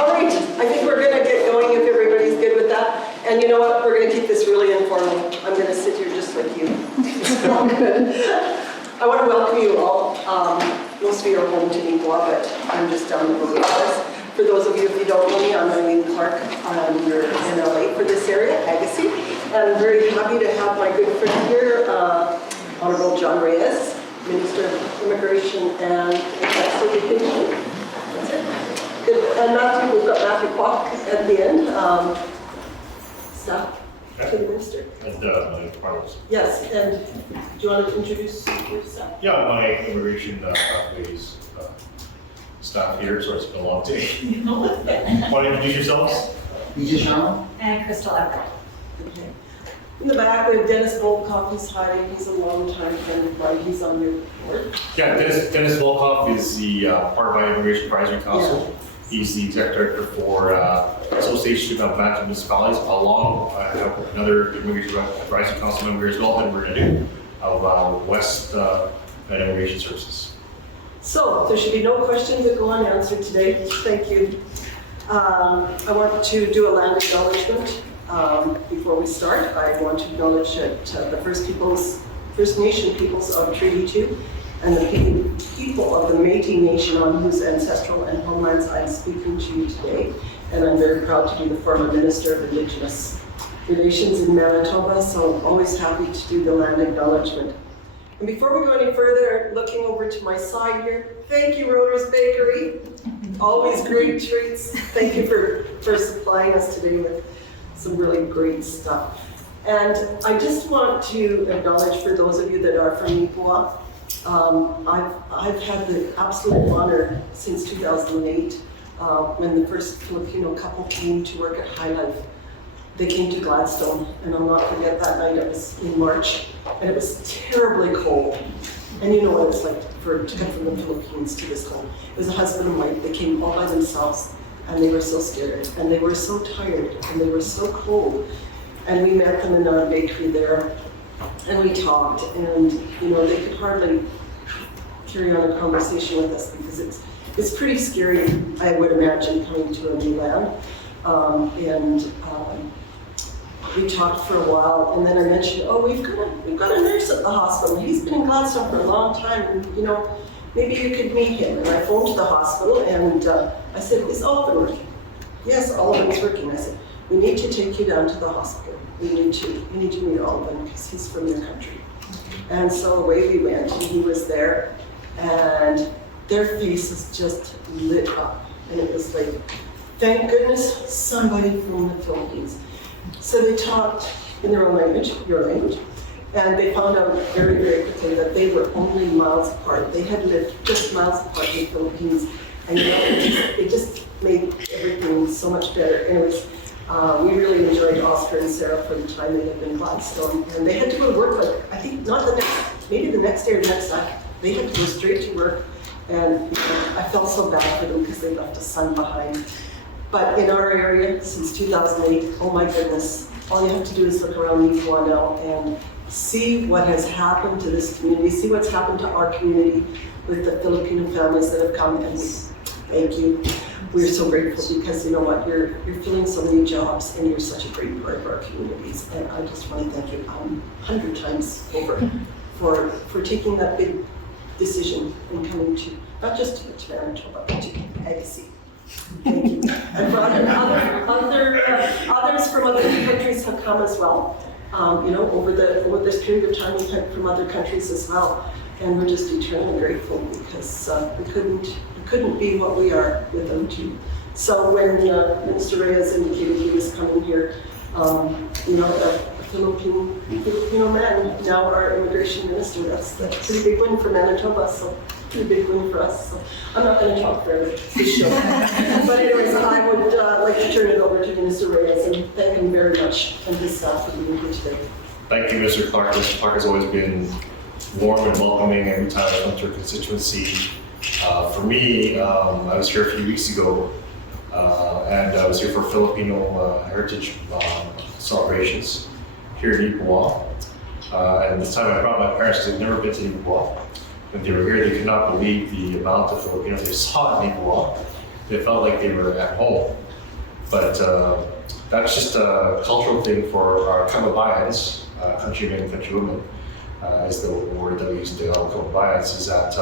All right, I think we're going to get going if everybody's good with that. And you know what? We're going to keep this really informal. I'm going to sit here just like you. I want to welcome you all. Most of you are home to Neepawa, but I'm just down the road with us. For those of you who don't know me, I'm Eileen Clark. We're in LA for this area, Aggregates. And I'm very happy to have my good friend here, Honorable John Reyes, Minister of Immigration and Consultation. That's it. Good. And Matthew, we've got Matthew Kwok at the end. Staff to the Minister. And my partners. Yes, and do you want to introduce yourself? Yeah, my immigration pathways staff here, so it's been a long day. Want to introduce yourselves? And Crystal Everett. Okay. In the back, we have Dennis Volkoff. He's hiding. He's a long-time friend of mine. He's on your board. Yeah, Dennis Volkoff is the part of my Immigration Advisory Council. Yeah. He's the Executive Director for Association of Manitoba Municipalities, along with another Immigration Advisory Council member as well that we're going to do of West Immigration Services. So there should be no questions that go unanswered today. Thank you. I want to do a land acknowledgement. Before we start, I want to acknowledge that the First Nation peoples of Treaty 2 and the people of the Métis Nation on whose ancestral and homelands I'm speaking to you today. And I'm very proud to be the former Minister of Indigenous Relations in Manitoba, so I'm always happy to do the land acknowledgement. And before we go any further, looking over to my side here, thank you, Roder's Bakery. Always great treats. Thank you for supplying us today with some really great stuff. And I just want to acknowledge for those of you that are from Neepawa, I've had the absolute honor since 2008 when the first Filipino couple came to work at High Life. They came to Gladstone, and I'll not forget that night. It was in March, and it was terribly cold. And you know what it's like to come from the Philippines to this home. It was a husband and wife. They came all by themselves, and they were so scared, and they were so tired, and they were so cold. And we met them in our bakery there, and we talked, and you know, they could hardly carry on a conversation with us because it's pretty scary, I would imagine, coming to a new land. We talked for a while, and then I mentioned, oh, we've got a nurse at the hospital. He's been in Gladstone for a long time, and you know, maybe you could meet him. And I phoned to the hospital, and I said, is all of them working? Yes, all of them is working. I said, we need to take you down to the hospital. You need to meet all of them because he's from your country. And so away we went, and he was there, and their faces just lit up. And it was like, thank goodness somebody from the Philippines. So they talked in their own language, your language, and they found out very, very quickly that they were only miles apart. They had lived just miles apart in the Philippines, and you know, it just made everything so much better. Anyways, we really enjoyed Oscar and Sarah for the time they lived in Gladstone, and they had to go to work, but I think maybe the next day or the next night, they had to go straight to work, and you know, I felt so bad for them because they left a son behind. But in our area, since 2008, oh my goodness, all you have to do is look around Neepawa now and see what has happened to this community, see what's happened to our community with the Filipino families that have come, and thank you. We're so grateful because you know what, you're filling so many jobs and you're such a great part of our communities. And I just want to thank you 100 times over for taking that big decision and coming to, not just to Manitoba, but to Aggregates. Thank you. And for others from other countries have come as well. You know, over this period of time, we've had from other countries as well, and we're just eternally grateful because we couldn't be what we are without you. So when Minister Reyes indicated he was coming here, you know, a Filipino man, now our immigration minister, that's a pretty big win for Manitoba. So. Pretty big win for us, so I'm not going to talk forever this show. But anyways, I would like to turn it over to Minister Reyes and thank him very much and his staff for being here today. Thank you, Mr. Clark. Mr. Clark has always been warm and welcoming every time I come to a constituency. For me, I was here a few weeks ago, and I was here for Filipino Heritage celebrations here in Neepawa. And this time I brought my parents because they've never been to Neepawa. When they were here, they could not believe the amount of Filipinos they saw in Neepawa. they felt like they were at home. But that's just a cultural thing for our Kababayans, countrymen and countrywomen, is the word that we use to all Kababayans, is that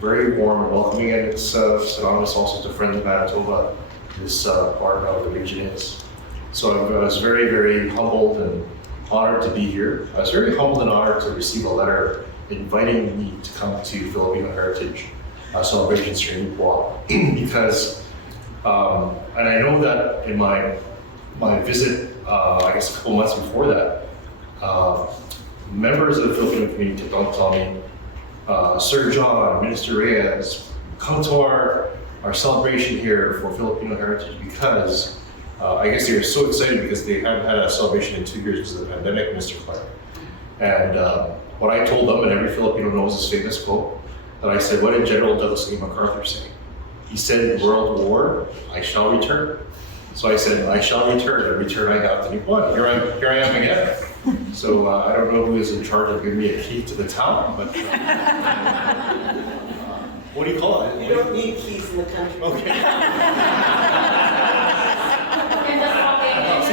very warm and welcoming, and it's synonymous also to friends of Manitoba, this part of the region is. So I was very, very humbled and honored to be here. I was very humbled and honored to receive a letter inviting me to come to Filipino Heritage celebrations here in Neepawa, because, and I know that in my visit, I guess a couple months before that, members of the Filipino community don't tell me, Sir John, Minister Reyes, come to our celebration here for Filipino Heritage, because I guess they were so excited because they haven't had a celebration in 2 years because of the pandemic, Mr. Clark. And what I told them, and every Filipino knows this famous quote, that I said, what did General Douglas A. MacArthur say? He said, World War, I shall return. So I said, I shall return, and return I have to Neepawa. Here I am again. So I don't know who is in charge of giving me a key to the town, but what do you call it? You don't need keys in the country. Okay. See,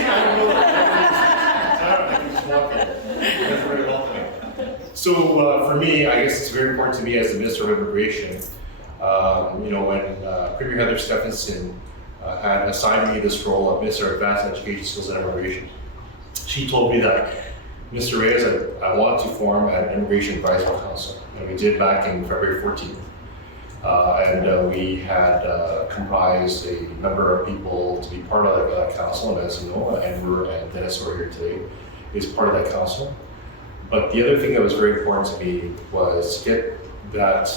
I don't know that. I can just walk in. That's very welcoming. So for me, I guess it's very important to me as the Minister of Immigration. When Premier Heather Stephenson had assigned me this role of Minister of Advanced Education, Skills and Immigration, she told me that, Mr. Reyes, I want to form an Immigration Advisory Council. And we did back in February 14th. We had comprised a number of people to be part of that council, and as you know, Amber and Dennis, who are here today, is part of that council. But the other thing that was very important to me was to get that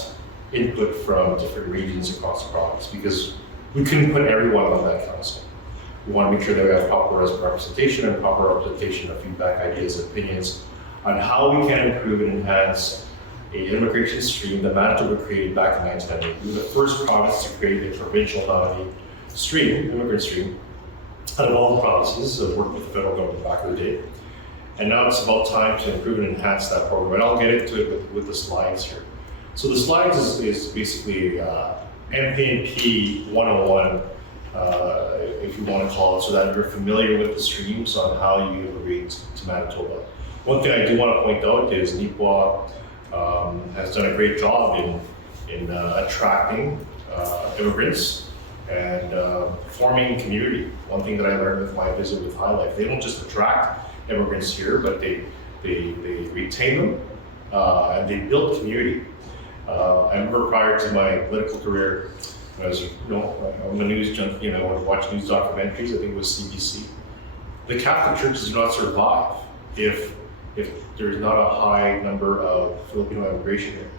input from different regions across the province, because we couldn't put everyone on that council. We want to make sure that we have proper representation and proper representation of feedback, ideas, and opinions on how we can improve and enhance an immigration stream that Manitoba created back in 1998. We were the first province to create a provincial nominee stream, immigrant stream, out of all the provinces that worked with the federal government back in the day. And now it's about time to improve and enhance that program. And I'll get into it with the slides here. So the slides is basically MPNP 101, if you want to call it, so that you're familiar with the streams on how you immigrate to Manitoba. One thing I do want to point out is Neepawa has done a great job in attracting immigrants and forming community. One thing that I learned with my visit with High Life, they don't just attract immigrants here, but they retain them and they build community. I remember prior to my political career, I was, I'm a news junkie and I would watch news documentaries. I think it was CBC. The Catholic churches do not survive if there's not a high number of Filipino immigration here.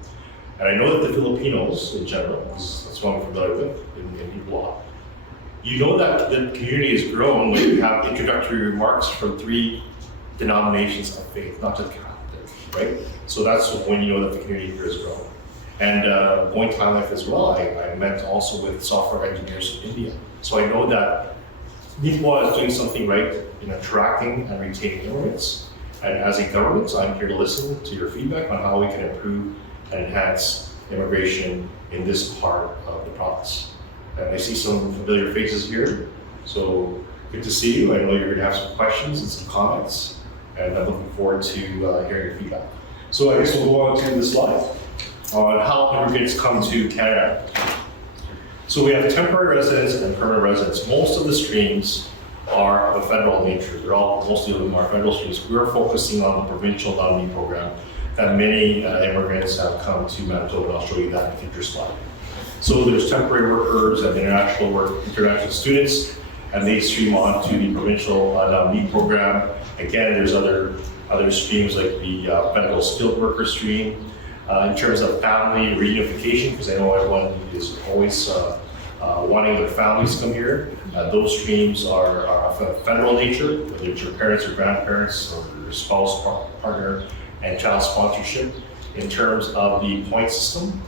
And I know that the Filipinos in general, because that's what I'm familiar with in Neepawa, you know that the community has grown when you have introductory remarks from 3 denominations of faith, not just Catholic, right? So that's when you know that the community here has grown. And going to High Life as well, I met also with software engineers from India. So I know that Neepawa is doing something right in attracting and retaining immigrants. And as a government, I'm here to listen to your feedback on how we can improve and enhance immigration in this part of the province. And I see some familiar faces here, so good to see you. I know you're going to have some questions and some comments, and I'm looking forward to hearing your feedback. So I guess we'll go on to the slide on how immigrants come to Canada. So we have temporary residents and permanent residents. Most of the streams are of a federal nature. Mostly of them are federal streams. We're focusing on the provincial nominee program that many immigrants have come to Manitoba, and I'll show you that in a future slide. So there's temporary workers and international students, and they stream on to the provincial nominee program. Again, there's other streams like the federal skilled worker stream. In terms of family reunification, because I know everyone is always wanting their families to come here. Those streams are of a federal nature, whether it's your parents or grandparents or your spouse, partner, and child sponsorship. In terms of the point system,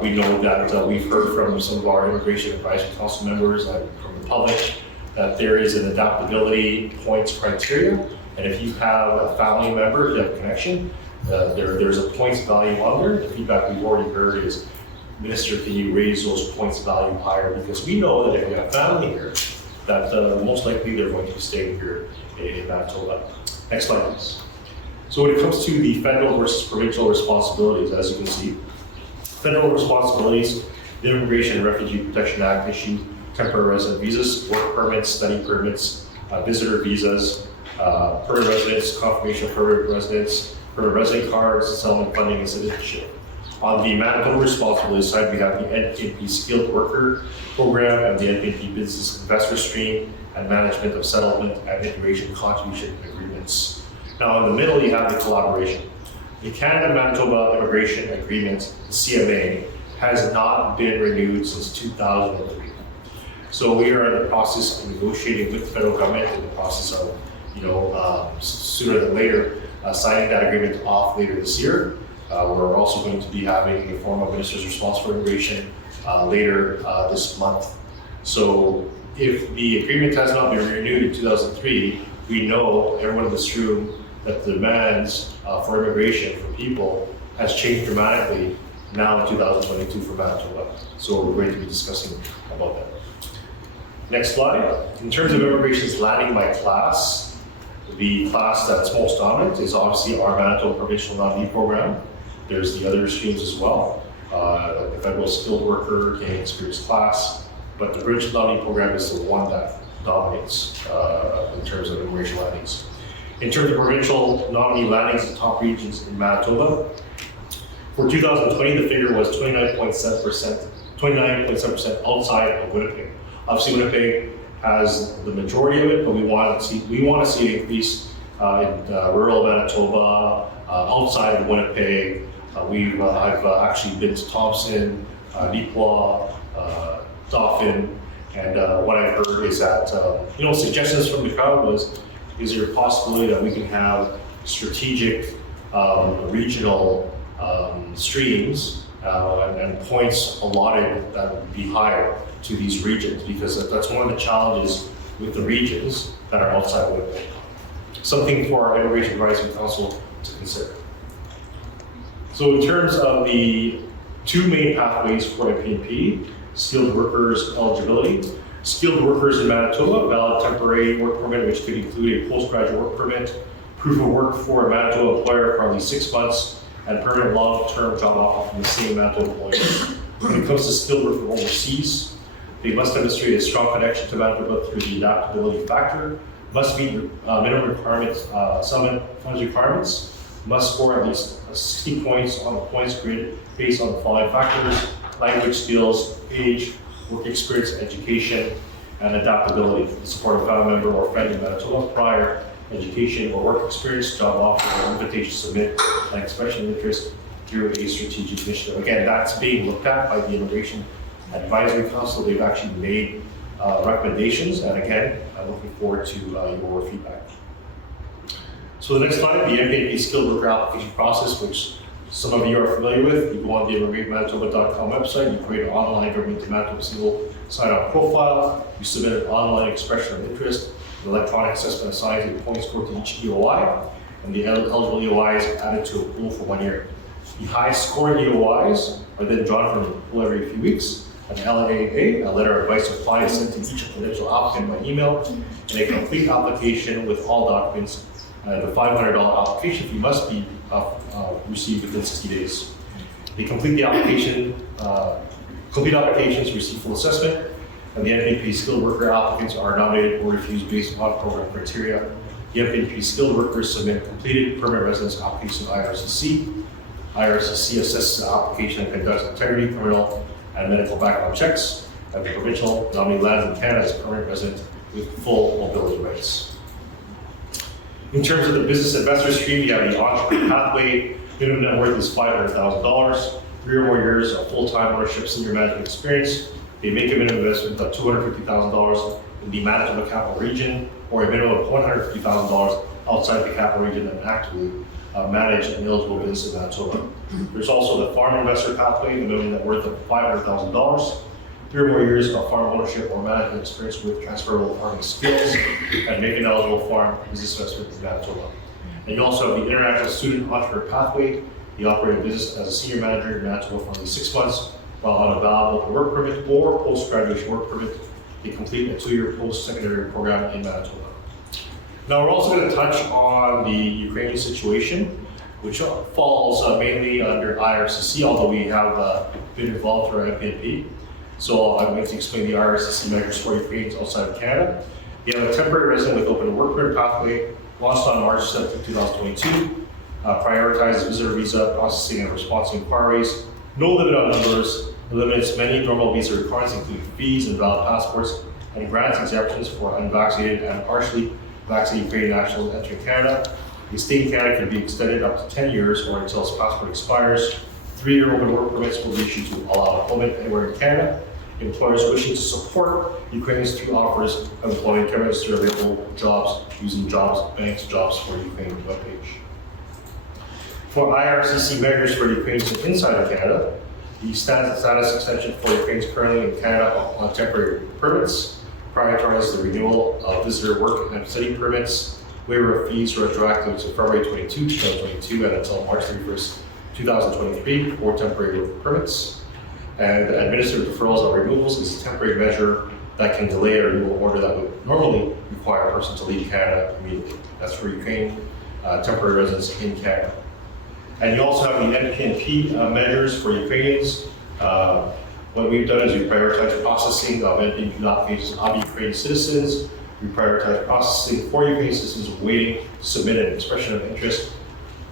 we know that we've heard from some of our Immigration Advisory Council members and from the public that there is an adaptability points criteria. And if you have a family member, you have a connection, there's a points value on there. The feedback we've already heard is Minister, can you raise those points value higher? Because we know that if you have family here, that most likely they're going to be staying here in Manitoba. Next slide, please. So when it comes to the federal versus provincial responsibilities, as you can see, federal responsibilities, the Immigration and Refugee Protection Act issue temporary resident visas, work permits, study permits, visitor visas, permanent residence, confirmation of permanent residence, permanent resident cards, settlement funding, and citizenship. On the Manitoba responsibility side, we have the NPP Skilled Worker Program and the NPP Business Investor Stream and management of settlement and immigration contribution agreements. Now in the middle, you have the collaboration. The Canada-Manitoba Immigration Agreement, the CMA, has not been renewed since 2003. So we are in the process of negotiating with the federal government in the process of, sooner than later, signing that agreement off later this year. We're also going to be having a formal minister's response for immigration later this month. So if the agreement has not been renewed in 2003, we know, everyone in this room, that the demands for immigration for people has changed dramatically now in 2022 for Manitoba. So we're going to be discussing about that. Next slide. In terms of immigration's landing by class, the class that's most dominant is obviously our Manitoba Provincial Nominee Program. There's the other streams as well, the Federal Skilled Worker, Canadian Experience class, but the Provincial Nominee Program is the one that dominates in terms of immigration landings. In terms of provincial nominee landings in top regions in Manitoba, for 2020, the figure was 29.7% outside of Winnipeg. Obviously, Winnipeg has the majority of it, but we want to see an increase in rural Manitoba, outside of Winnipeg. I've actually been to Thompson, Neepawa, Dauphin, and what I've heard is that suggestions from the crowd was, is there a possibility that we can have strategic regional streams and points allotted that would be higher to these regions, because that's one of the challenges with the regions that are outside of Winnipeg. Something for our Immigration Advisory Council to consider. So in terms of the two main pathways for MPP, skilled workers eligibility. Skilled workers in Manitoba, valid temporary work permit, which could include a postgraduate work permit, proof of work for a Manitoba employer for at least 6 months, and permanent long-term job offer from the same Manitoba employer. When it comes to skilled work from overseas, they must demonstrate a strong connection to Manitoba through the adaptability factor, must meet minimum requirements, summit funds requirements, must score at least 60 points on the points grid based on the following factors: language skills, age, work experience, education, and adaptability. The support of a family member or friend in Manitoba, prior education or work experience, job offer, or invitation to submit an expression of interest through a strategic initiative. Again, that's being looked at by the Immigration Advisory Council. They've actually made recommendations, and again, I'm looking forward to your feedback. So the next slide, the MPP skilled worker application process, which some of you are familiar with. You go on the immigratemanitoba.com website, you create an online Government of Manitoba single sign-on profile, you submit an online expression of interest, an electronic assessment assigns a point score to each EOI, and the eligible EOI is added to a pool for 1 year. The highest scoring EOIs are then drawn from the pool every few weeks. An LAA, a letter of advice to apply, is sent to each potential applicant by email, and a complete application with all documents. The $500 application fee must be received within 60 days. They complete the application, complete applications receive full assessment, and the NPP skilled worker applicants are nominated or refused based upon program criteria. The NPP skilled workers submit completed permanent residence application to IRCC. IRCC assesses the application and conducts integrity, criminal, and medical background checks, and the provincial nominee lands in Canada as a permanent resident with full mobility rights. In terms of the business investor stream, you have the entrepreneur pathway. Minimum net worth is $500,000. 3 or more years of full-time ownership, senior management experience. They make a minimum investment of $250,000 in the Manitoba capital region, or a minimum of $150,000 outside the capital region, and actively manage an eligible business in Manitoba. There's also the farm investor pathway, the minimum net worth of $500,000. 3 or more years of farm ownership or management experience with transferable farming skills, and make an eligible farm business investment in Manitoba. And you also have the international student entrepreneur pathway. You operate a business as a senior manager in Manitoba for only 6 months, while on a valid work permit or post-graduation work permit, they complete a 2-year post-secondary program in Manitoba. Now, we're also going to touch on the Ukrainian situation, which falls mainly under IRCC, although we have been involved through our NPNP. So I'm going to explain the IRCC measures for Ukrainians outside of Canada. You have a temporary resident with open work permit pathway launched on March 7, 2022. Prioritizes visitor visa processing and response to inquiries. No limit on numbers. Eliminates many normal visa requirements, including fees and valid passports, and grants exemptions for unvaccinated and partially vaccinated Ukrainian nationals entering Canada. A stay in Canada can be extended up to 10 years or until its passport expires. 3-year open work permits will be issued to allow employment anywhere in Canada. Employers wishing to support Ukrainians through offers of employment can register available jobs using Jobs Bank's Jobs for Ukraine webpage. For IRCC measures for Ukrainians inside of Canada, the status extension for Ukrainians currently in Canada on temporary permits, prioritizes the renewal of visitor work and study permits, waiver of fees retroactive to February 22, 2022 and until March 31st, 2023 for temporary work permits. And administrative deferrals or removals is a temporary measure that can delay a renewal order that would normally require a person to leave Canada immediately. That's for Ukraine temporary residents in Canada. And you also have the NPNP measures for Ukrainians. What we've done is we prioritize processing of NPNP applications of Ukrainian citizens. We prioritize processing for Ukrainian citizens waiting to submit an expression of interest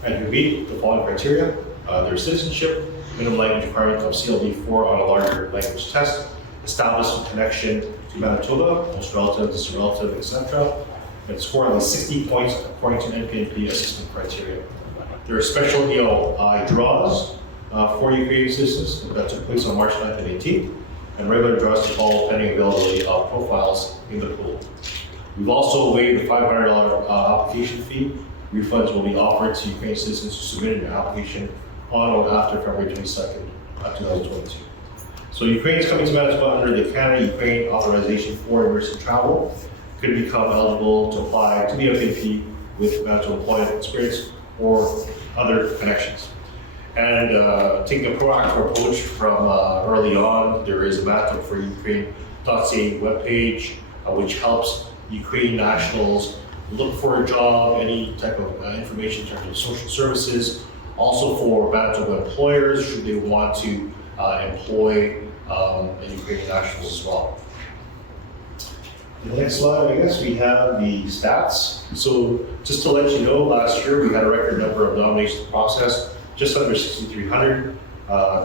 and who meet the following criteria: their citizenship, minimum language requirement of CLD4 on a larger language test, established connection to Manitoba, most relative, disrelative, etc., and score at least 60 points according to NPNP assessment criteria. There are special EOI draws for Ukrainian citizens that took place on March 9th and 18th, and regular draws to follow pending availability of profiles in the pool. We've also waived the $500 application fee. Refunds will be offered to Ukrainian citizens who submitted an application on or after February 22nd, 2022. So Ukrainians coming to Manitoba under the Canada-Ukraine Authorization for Emergency Travel could become eligible to apply to the NPNP with Manitoba employment experience or other connections. And taking a proactive approach from early on, there is a Manitoba for Ukraine.ca webpage, which helps Ukrainian nationals look for a job, any type of information in terms of social services. Also for Manitoba employers, should they want to employ Ukrainian nationals as well. The next slide, I guess, we have the stats. So just to let you know, last year we had a record number of nominations processed, just under 6,300,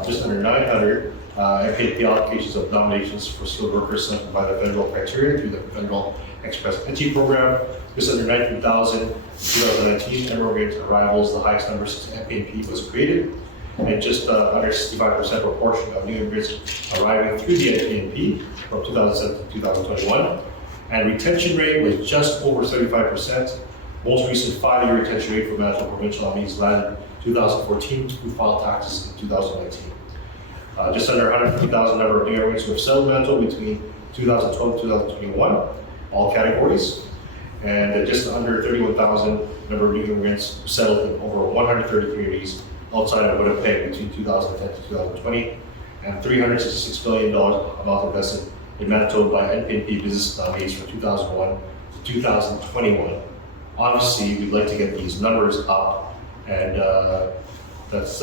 just under 900 NPNP applications of nominations for skilled workers selected by the federal criteria through the Federal Express Entry Program. Just under 19,000 in 2019 immigrant arrivals, the highest number since NPNP was created, and just under 65% proportion of new immigrants arriving through the NPNP from 2007 to 2021. And retention rate was just over 35%. Most recent 5-year retention rate for Manitoba provincial nominees landed 2014 who filed taxes in 2019. Just under 150,000 number of new immigrants who have settled Manitoba between 2012 and 2021, all categories. And just under 31,000 number of new immigrants who settled in over 130 communities outside of Winnipeg between 2010 to 2020, and $366 billion amount invested in Manitoba by NPNP business nominees from 2001 to 2021. Obviously, we'd like to get these numbers up, and that's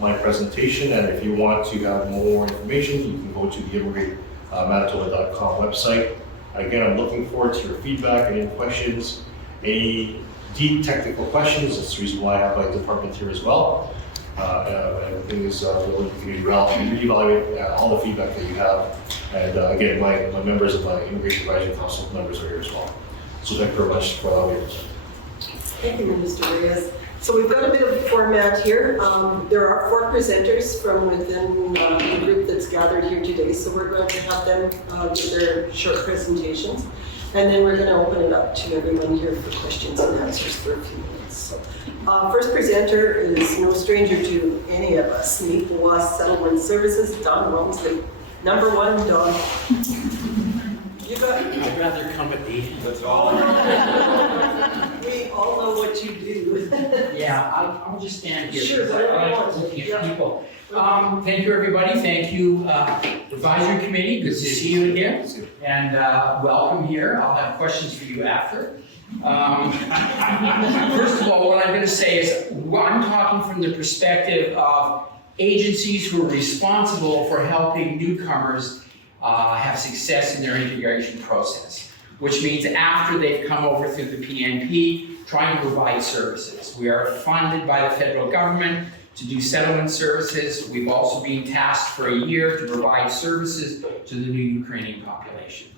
my presentation. And if you want to have more information, you can go to the immigrate.manitoba.com website. Again, I'm looking forward to your feedback and any questions, any deep technical questions. That's the reason why I have my department here as well. Everything is really to reevaluate all the feedback that you have. And again, my members of my Immigration Advisory Council members are here as well. So thank you very much for allowing me. Thank you, Mr. Reyes. So we've got a bit of a format here. There are 4 presenters from within the group that's gathered here today. So we're going to have them give their short presentations. And then we're going to open it up to everyone here for questions and answers for a few minutes. So, first presenter is no stranger to any of us, Neepawa Settlement Services, Don Walmsley. Number 1, Don. You got it. I'd rather come at 8. We all know what you do. Yeah, I'll just stand here. Sure, because whatever I you like want. looking at Yeah. people. Thank you, everybody. Thank you, Advisory Committee. Good to see you again. And welcome here. I'll have questions for you after. First of all, what I'm going to say is I'm talking from the perspective of agencies who are responsible for helping newcomers have success in their integration process, which means after they've come over through the PNP, trying to provide services. We are funded by the federal government to do settlement services. We've also been tasked for a year to provide services to the new Ukrainian population,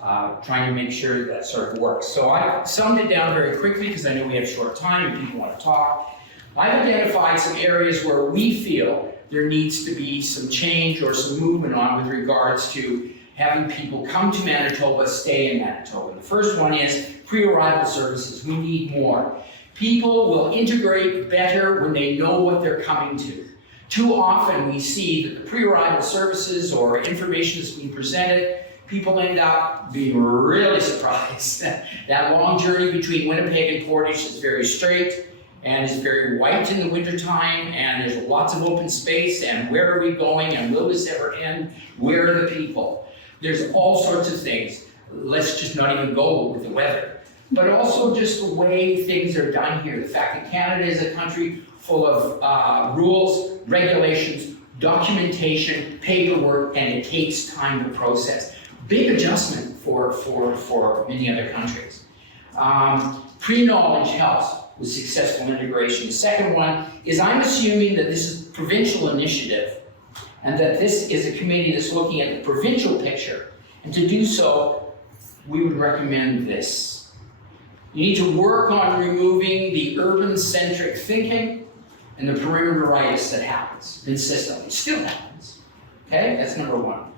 trying to make sure that sort of works. So I summed it down very quickly because I know we have short time and people want to talk. I've identified some areas where we feel there needs to be some change or some movement on with regards to having people come to Manitoba, stay in Manitoba. The first one is pre-arrival services. We need more. People will integrate better when they know what they're coming to. Too often we see that the pre-arrival services or information that's being presented, people end up being really surprised. That long journey between Winnipeg and Portage is very straight and is very white in the wintertime, and there's lots of open space, and where are we going, and will this ever end? Where are the people? There's all sorts of things. Let's just not even go with the weather. But also just the way things are done here. The fact that Canada is a country full of rules, regulations, documentation, paperwork, and it takes time to process. Big adjustment for many other countries. Pre-knowledge helps with successful integration. The second one is I'm assuming that this is a provincial initiative and that this is a committee that's looking at the provincial picture. And to do so, we would recommend this. You need to work on removing the urban-centric thinking and the perimeteritis that happens in system. It still happens. Okay, that's number one.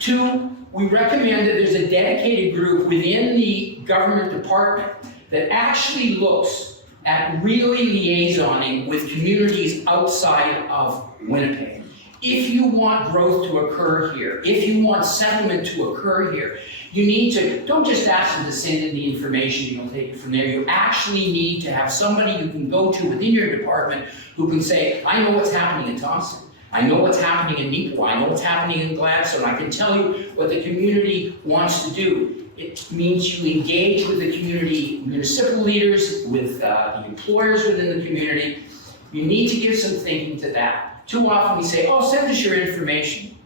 Two, we recommend that there's a dedicated group within the government department that actually looks at really liaisoning with communities outside of Winnipeg. If you want growth to occur here, if you want settlement to occur here, you need to, don't just ask them to send in the information, you'll take it from there. You actually need to have somebody you can go to within your department who can say, I know what's happening in Thompson. I know what's happening in Neepawa. I know what's happening in Gladstone. I can tell you what the community wants to do. It means you engage with the community, municipal leaders, with the employers within the community. You need to give some thinking to that. Too often we say, oh, send us your information.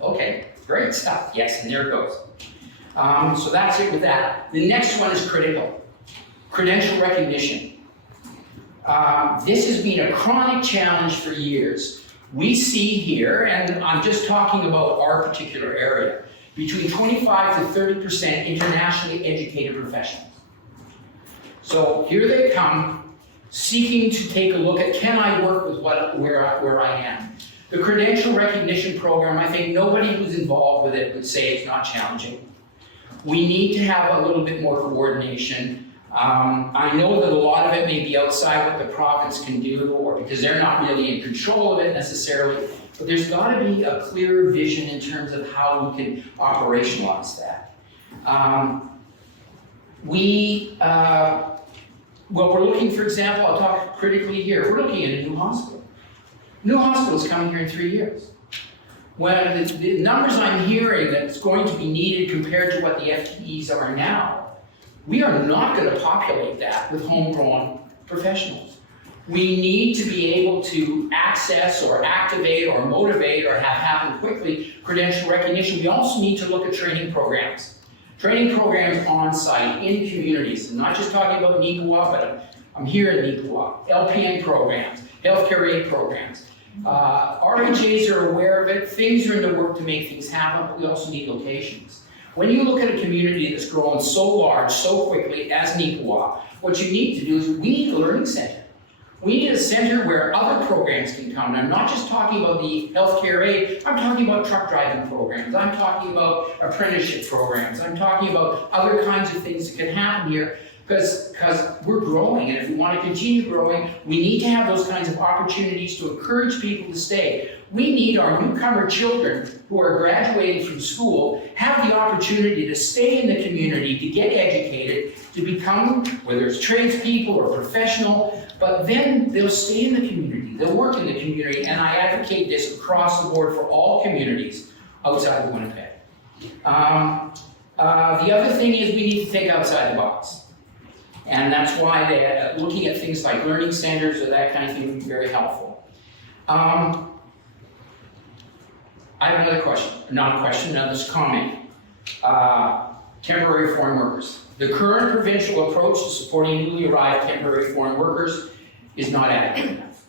Okay, great stuff. Yes, and there it goes. So that's it with that. The next one is critical. Credential recognition. This has been a chronic challenge for years. We see here, and I'm just talking about our particular area, between 25 to 30% internationally educated professionals. So here they come, seeking to take a look at, can I work with where I am? The credential recognition program, I think nobody who's involved with it would say it's not challenging. We need to have a little bit more coordination. I know that a lot of it may be outside what the province can do, or because they're not really in control of it necessarily, but there's got to be a clear vision in terms of how we can operationalize that. Well, we're looking, for example, I'll talk critically here, we're looking at a new hospital. New hospital is coming here in 3 years. When the numbers I'm hearing that's going to be needed compared to what the FTEs are now, we are not going to populate that with homegrown professionals. We need to be able to access or activate or motivate or have happen quickly credential recognition. We also need to look at training programs. Training programs on site in communities. I'm not just talking about Neepawa, but I'm here in Neepawa. LPN programs, healthcare aid programs. RHAs are aware of it. Things are in the work to make things happen, but we also need locations. When you look at a community that's growing so large, so quickly as Neepawa, what you need to do is we need a learning center. We need a center where other programs can come. And I'm not just talking about the healthcare aid, I'm talking about truck driving programs, I'm talking about apprenticeship programs, I'm talking about other kinds of things that can happen here Because we're growing, and if we want to continue growing, we need to have those kinds of opportunities to encourage people to stay. We need our newcomer children who are graduating from school have the opportunity to stay in the community, to get educated, to become, whether it's tradespeople or professional, but then they'll stay in the community, they'll work in the community, and I advocate this across the board for all communities outside of Winnipeg. The other thing is we need to think outside the box. And that's why looking at things like learning centers or that kind of thing would be very helpful. I have another question, not a question, another comment. Temporary foreign workers. The current provincial approach to supporting newly arrived temporary foreign workers is not adequate enough.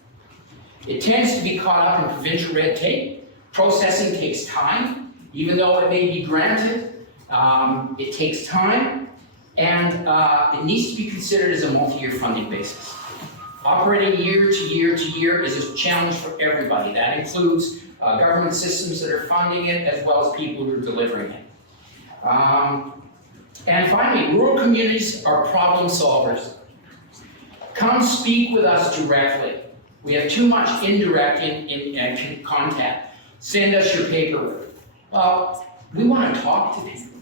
It tends to be caught up in provincial red tape. Processing takes time, even though it may be granted, it takes time. And it needs to be considered as a multi-year funding basis. Operating year to year to year is a challenge for everybody. That includes government systems that are funding it, as well as people who are delivering it. And finally, rural communities are problem solvers. Come speak with us directly. We have too much indirect contact. Send us your paperwork. Well, we want to talk to people.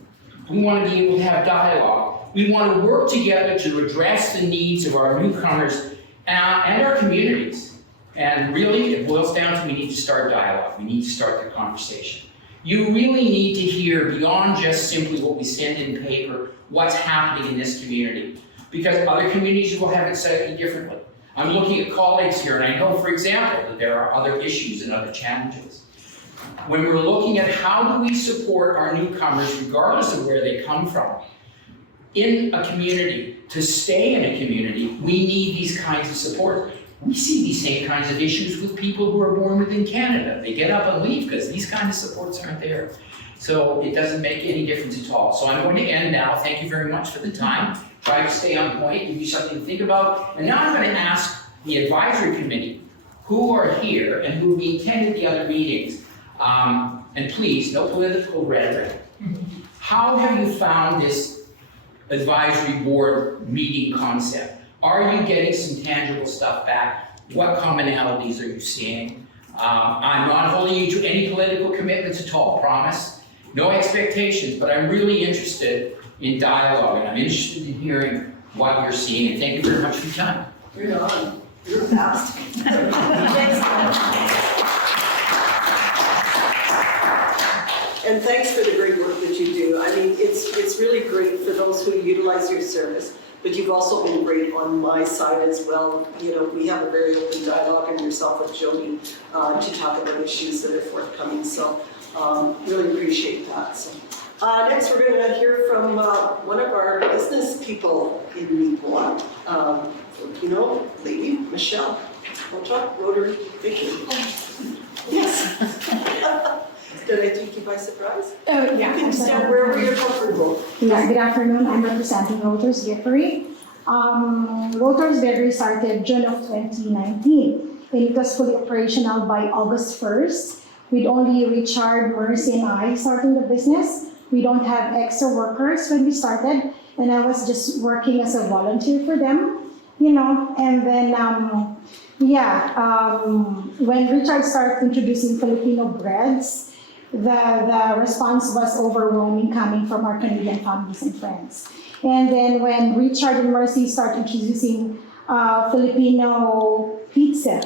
We want to be able to have dialogue. We want to work together to address the needs of our newcomers and our communities. And really, it boils down to we need to start dialogue. We need to start the conversation. You really need to hear beyond just simply what we send in paper, what's happening in this community. Because other communities will have it slightly differently. I'm looking at colleagues here, and I know, for example, that there are other issues and other challenges. When we're looking at how do we support our newcomers, regardless of where they come from, in a community, to stay in a community, we need these kinds of support. We see these same kinds of issues with people who are born within Canada. They get up and leave because these kinds of supports aren't there. So it doesn't make any difference at all. So I'm going to end now. Thank you very much for the time. Try to stay on point, give you something to think about. And now I'm going to ask the advisory committee who are here and who attended the other meetings. And please, no political rhetoric. How have you found this advisory board meeting concept? Are you getting some tangible stuff back? What commonalities are you seeing? I'm not holding you to any political commitments at all, promise. No expectations, but I'm really interested in dialogue, and I'm interested in hearing what you're seeing, and thank you very much for your time. You're on. You're fast. And thanks for the great work that you do. I mean, it's really great for those who utilize your service, but you've also been great on my side as well. You know, we have a very open dialogue, and yourself with Jody to talk about issues that are forthcoming. So really appreciate that. So next, we're going to hear from one of our business people in Neepawa, Filipino lady, Michelle. We'll talk Rotary Vicky. Yes. Did I take you by surprise? Oh, yeah. You can stand wherever you're comfortable. Yeah, good afternoon. I'm representing Rotors Bakery. Rotors Bakery started June of 2019, and it was fully operational by August 1st, with only Richard, Mercy, and I starting the business. We don't have extra workers when we started, and I was just working as a volunteer for them, you know, and then, when Richard started introducing Filipino breads, the response was overwhelming coming from our Canadian families and friends. And then when Richard and Mercy started introducing Filipino pizza,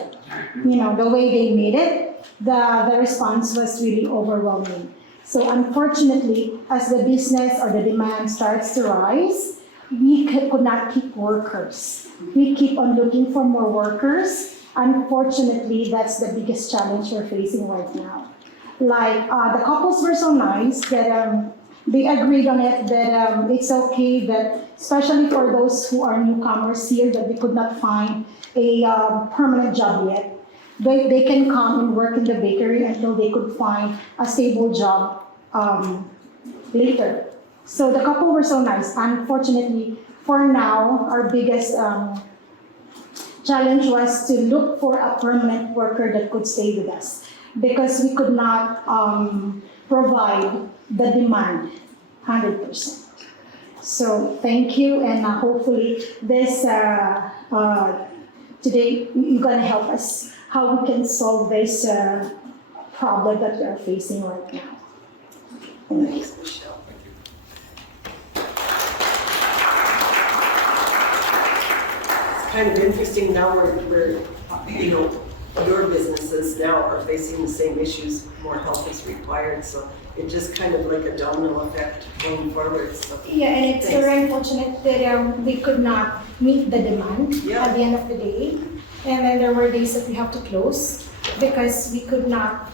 you know, the way they made it, the response was really overwhelming. So unfortunately, as the business or the demand starts to rise, we could not keep workers. We keep on looking for more workers. Unfortunately, that's the biggest challenge we're facing right now. Like, the couples were so nice that they agreed on it that it's okay that, especially for those who are newcomers here, that they could not find a permanent job yet. They can come and work in the bakery until they could find a stable job later. So the couple were so nice. Unfortunately, for now, our biggest challenge was to look for a permanent worker that could stay with us, because we could not provide the demand 100%. So thank you, and hopefully this today you're gonna help us how we can solve this problem that we are facing right now. Thanks, Michelle. It's kind of interesting now we're you know, your businesses now are facing the same issues, more help is required, so it just kind of like a domino effect going forward, so. Yeah, and it's Thanks. very unfortunate that we could not meet the demand Yeah. at the end of the day. And then there were days that we have to close because we could not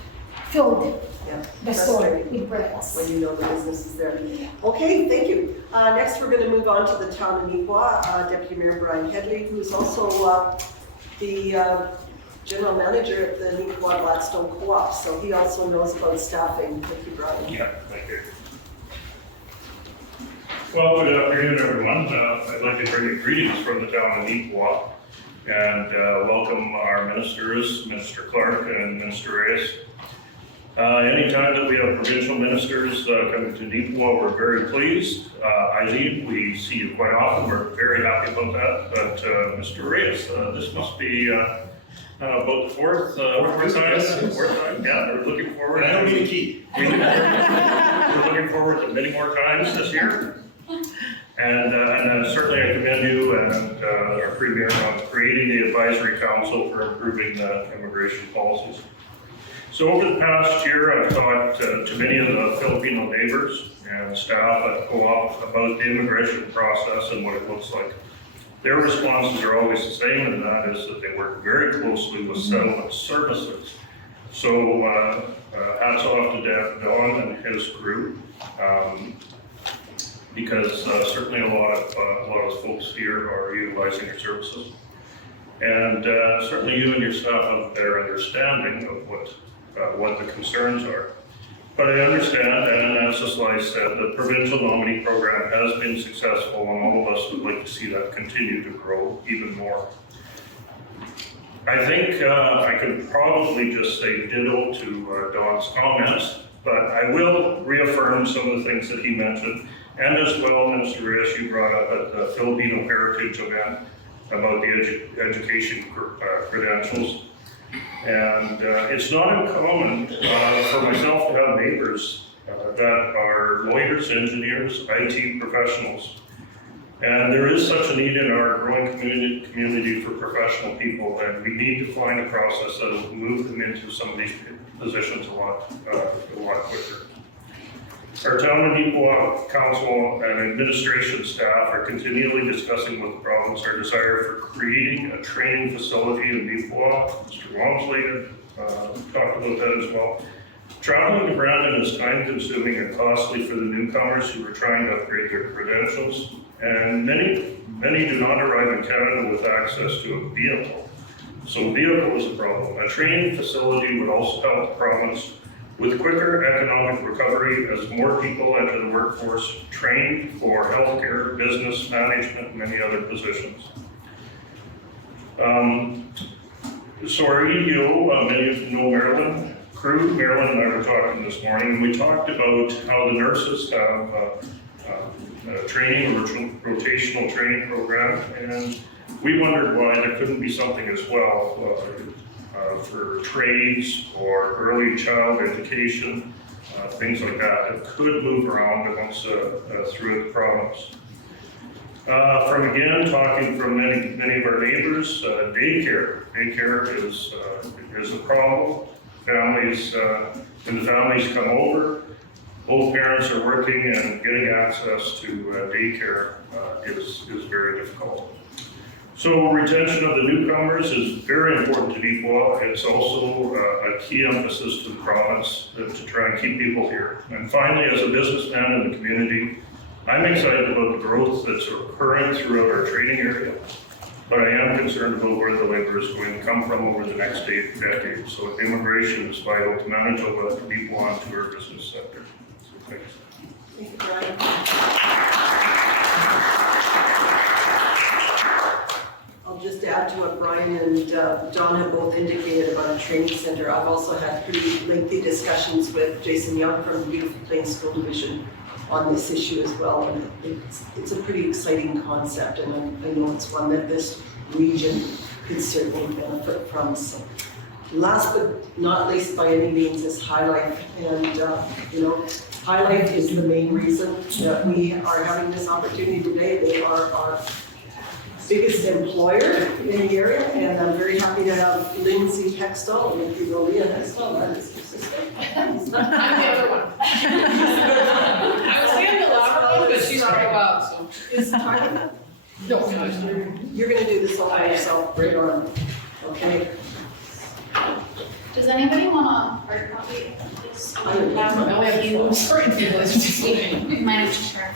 fill Yeah, the store frustrating with breads. when you know the business is there. Okay, thank you. Next, we're going to move on to the town of Neepawa. Deputy Mayor Brian Headley, who is also the general manager at the Neepawa Gladstone Co-op, so he also knows about staffing. Thank you, Brian. Yeah, thank you. Well, good afternoon, everyone. I'd like to bring you greetings from the town of Neepawa and welcome our ministers, Minister Clark and Minister Reyes. Anytime that we have provincial ministers coming to Neepawa, we're very pleased. Eileen, we see you quite often. We're very happy about that. But Mr. Reyes, this must be about the fourth time. Yeah, we're looking forward. And I don't need a key. We're looking forward to many more times this year. And certainly I commend you and our Premier on creating the advisory council for improving immigration policies. So over the past year, I've talked to many of the Filipino neighbors and staff at Co-op about the immigration process and what it looks like. Their responses are always the same, and that is that they work very closely with settlement services. So hats off to Don and his group, because certainly a lot of folks here are utilizing your services. And certainly you and your staff have a better understanding of what the concerns are. But I understand, and as the slide said, the provincial nominee program has been successful, and all of us would like to see that continue to grow even more. I think I could probably just say ditto to Don's comments, but I will reaffirm some of the things that he mentioned, and as well, Minister Reyes, you brought up at the Filipino Heritage event about the education credentials. And it's not uncommon for myself to have neighbors that are lawyers, engineers, IT professionals. And there is such a need in our growing community for professional people that we need to find a process that will move them into some of these positions a lot quicker. Our town of Neepawa council and administration staff are continually discussing with the province our desire for creating a training facility in Neepawa. Mr. Walmsley talked about that as well. Traveling to Brandon is time consuming and costly for the newcomers who are trying to upgrade their credentials. And many do not arrive in Canada with access to a vehicle. So vehicle is a problem. A training facility would also help the province with quicker economic recovery as more people enter the workforce trained for healthcare, business management, and many other positions. So our EDO, many of you know Marilyn Crew. Marilyn and I were talking this morning, and we talked about how the nurses have a training, a rotational training program, and we wondered why there couldn't be something as well for trades or early child education, things like that could move around amongst throughout the province. From again, talking from many of our neighbors, daycare. Daycare is a problem. Families, when the families come over, both parents are working and getting access to daycare is very difficult. So retention of the newcomers is very important to Neepawa. It's also a key emphasis to the province to try and keep people here. And finally, as a businessman in the community, I'm excited about the growth that's occurring throughout our training area, but I am concerned about where the labor is going to come from over the next decade. So immigration is vital to Manitoba, to Neepawa, and to our business sector. So thanks. Thank you, Brian. I'll just add to what Brian and John have both indicated about a training center. I've also had pretty lengthy discussions with Jason Young from the Beautiful Plains School Division on this issue as well. And it's a pretty exciting concept, and I know it's one that this region could certainly benefit from. So last but not least by any means is High Life. And High Life is the main reason that we are having this opportunity today. They are our biggest employer in the area, and I'm very happy to have Lindsay Hextall, and if you know Leah Hextall, that is your sister. I'm the other one. I was saying the louder one, but she's pretty loud, so. Is Tanya? No, You're gonna do this all by yourself, right on, okay? Does anybody want a hard copy of this? I don't know. I only have you. Sorry, My name is Sharon.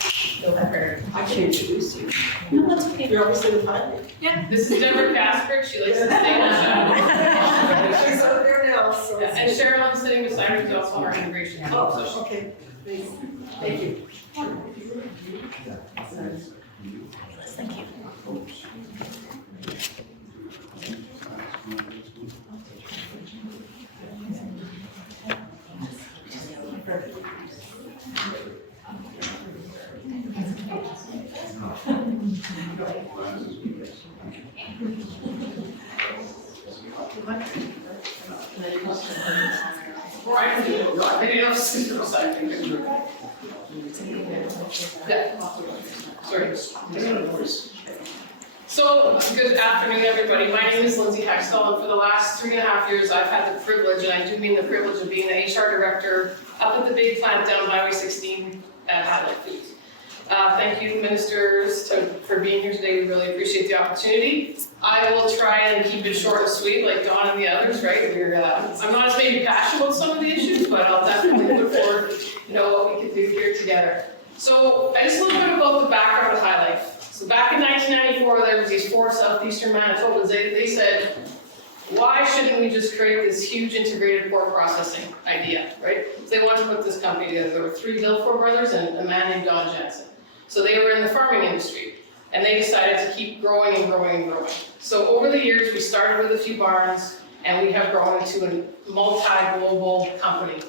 I can introduce you. No, that's okay. You're obviously the pilot. Yeah, this is Deborah Casper. She likes to stay on the show. She's out there now, so. Yeah, and Cheryl sitting beside her is also our integration. Oh, okay, thanks. Thank you. Thank you. Right, I didn't know sister beside me. Yeah. Sorry. So, good afternoon, everybody. My name is Lindsay Hextall, and for the last 3.5 years, I've had the privilege, and I do mean the privilege, of being the HR director up at the big plant down Highway 16 at High Life Foods. Thank you, ministers, for being here today. We really appreciate the opportunity. I will try and keep it short and sweet, like Dawn and the others, right? I'm not as maybe passionate about some of the issues, but I'll definitely look forward to what we can do here together. So, just a little bit about the background of High Life. So back in 1994, there was these 4 southeastern Manitobans. They said, why shouldn't we just create this huge integrated pork processing idea, right? So they wanted to put this company together. There were 3 Dilfor brothers and a man named Don Jensen. So they were in the farming industry, and they decided to keep growing and growing and growing. So over the years, we started with a few barns, and we have grown into a multi-global company.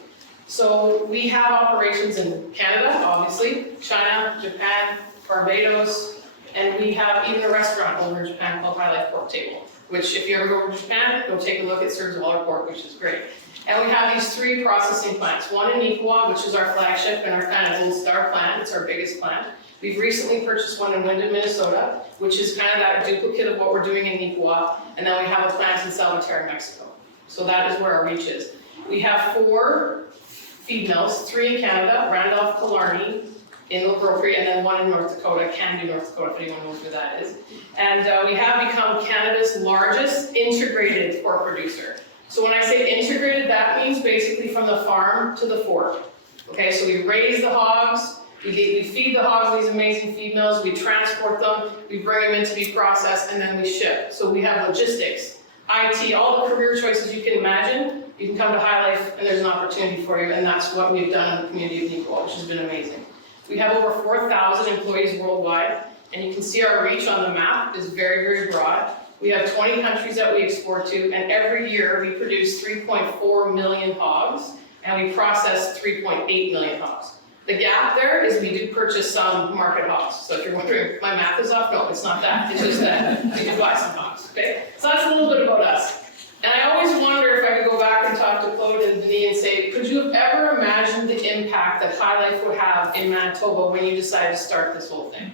So we have operations in Canada, obviously, China, Japan, Barbados, and we have even a restaurant over in Japan called High Life Pork Table, which if you ever go to Japan, go take a look, it serves all our pork, which is great. And we have these 3 processing plants, one in Neepawa, which is our flagship and our kind of gold star plant, it's our biggest plant. We've recently purchased one in Wyndham, Minnesota, which is kind of that duplicate of what we're doing in Neepawa, and then we have a plant in Salvatierra, Mexico. So that is where our reach is. We have 4 feed mills, 3 in Canada, Randolph, Killarney, in La Proprie, and then 1 in North Dakota, Canada, North Dakota, if anyone knows where that is. And we have become Canada's largest integrated pork producer. So when I say integrated, that means basically from the farm to the fork. Okay, so we raise the hogs, we feed the hogs these amazing feed mills, we transport them, we bring them in to be processed, and then we ship. So we have logistics, IT, all the career choices you can imagine. You can come to High Life and there's an opportunity for you, and that's what we've done in the community of Neepawa, which has been amazing. We have over 4,000 employees worldwide, and you can see our reach on the map is very, very broad. We have 20 countries that we export to, and every year we produce 3.4 million hogs, and we process 3.8 million hogs. The gap there is we do purchase some market hogs. So if you're wondering, my math is off, no, it's not that. It's just that we do buy some hogs, okay? So that's a little bit about us. And I always wonder if I could go back and talk to Claude and Denis and say, could you have ever imagined the impact that High Life would have in Manitoba when you decided to start this whole thing,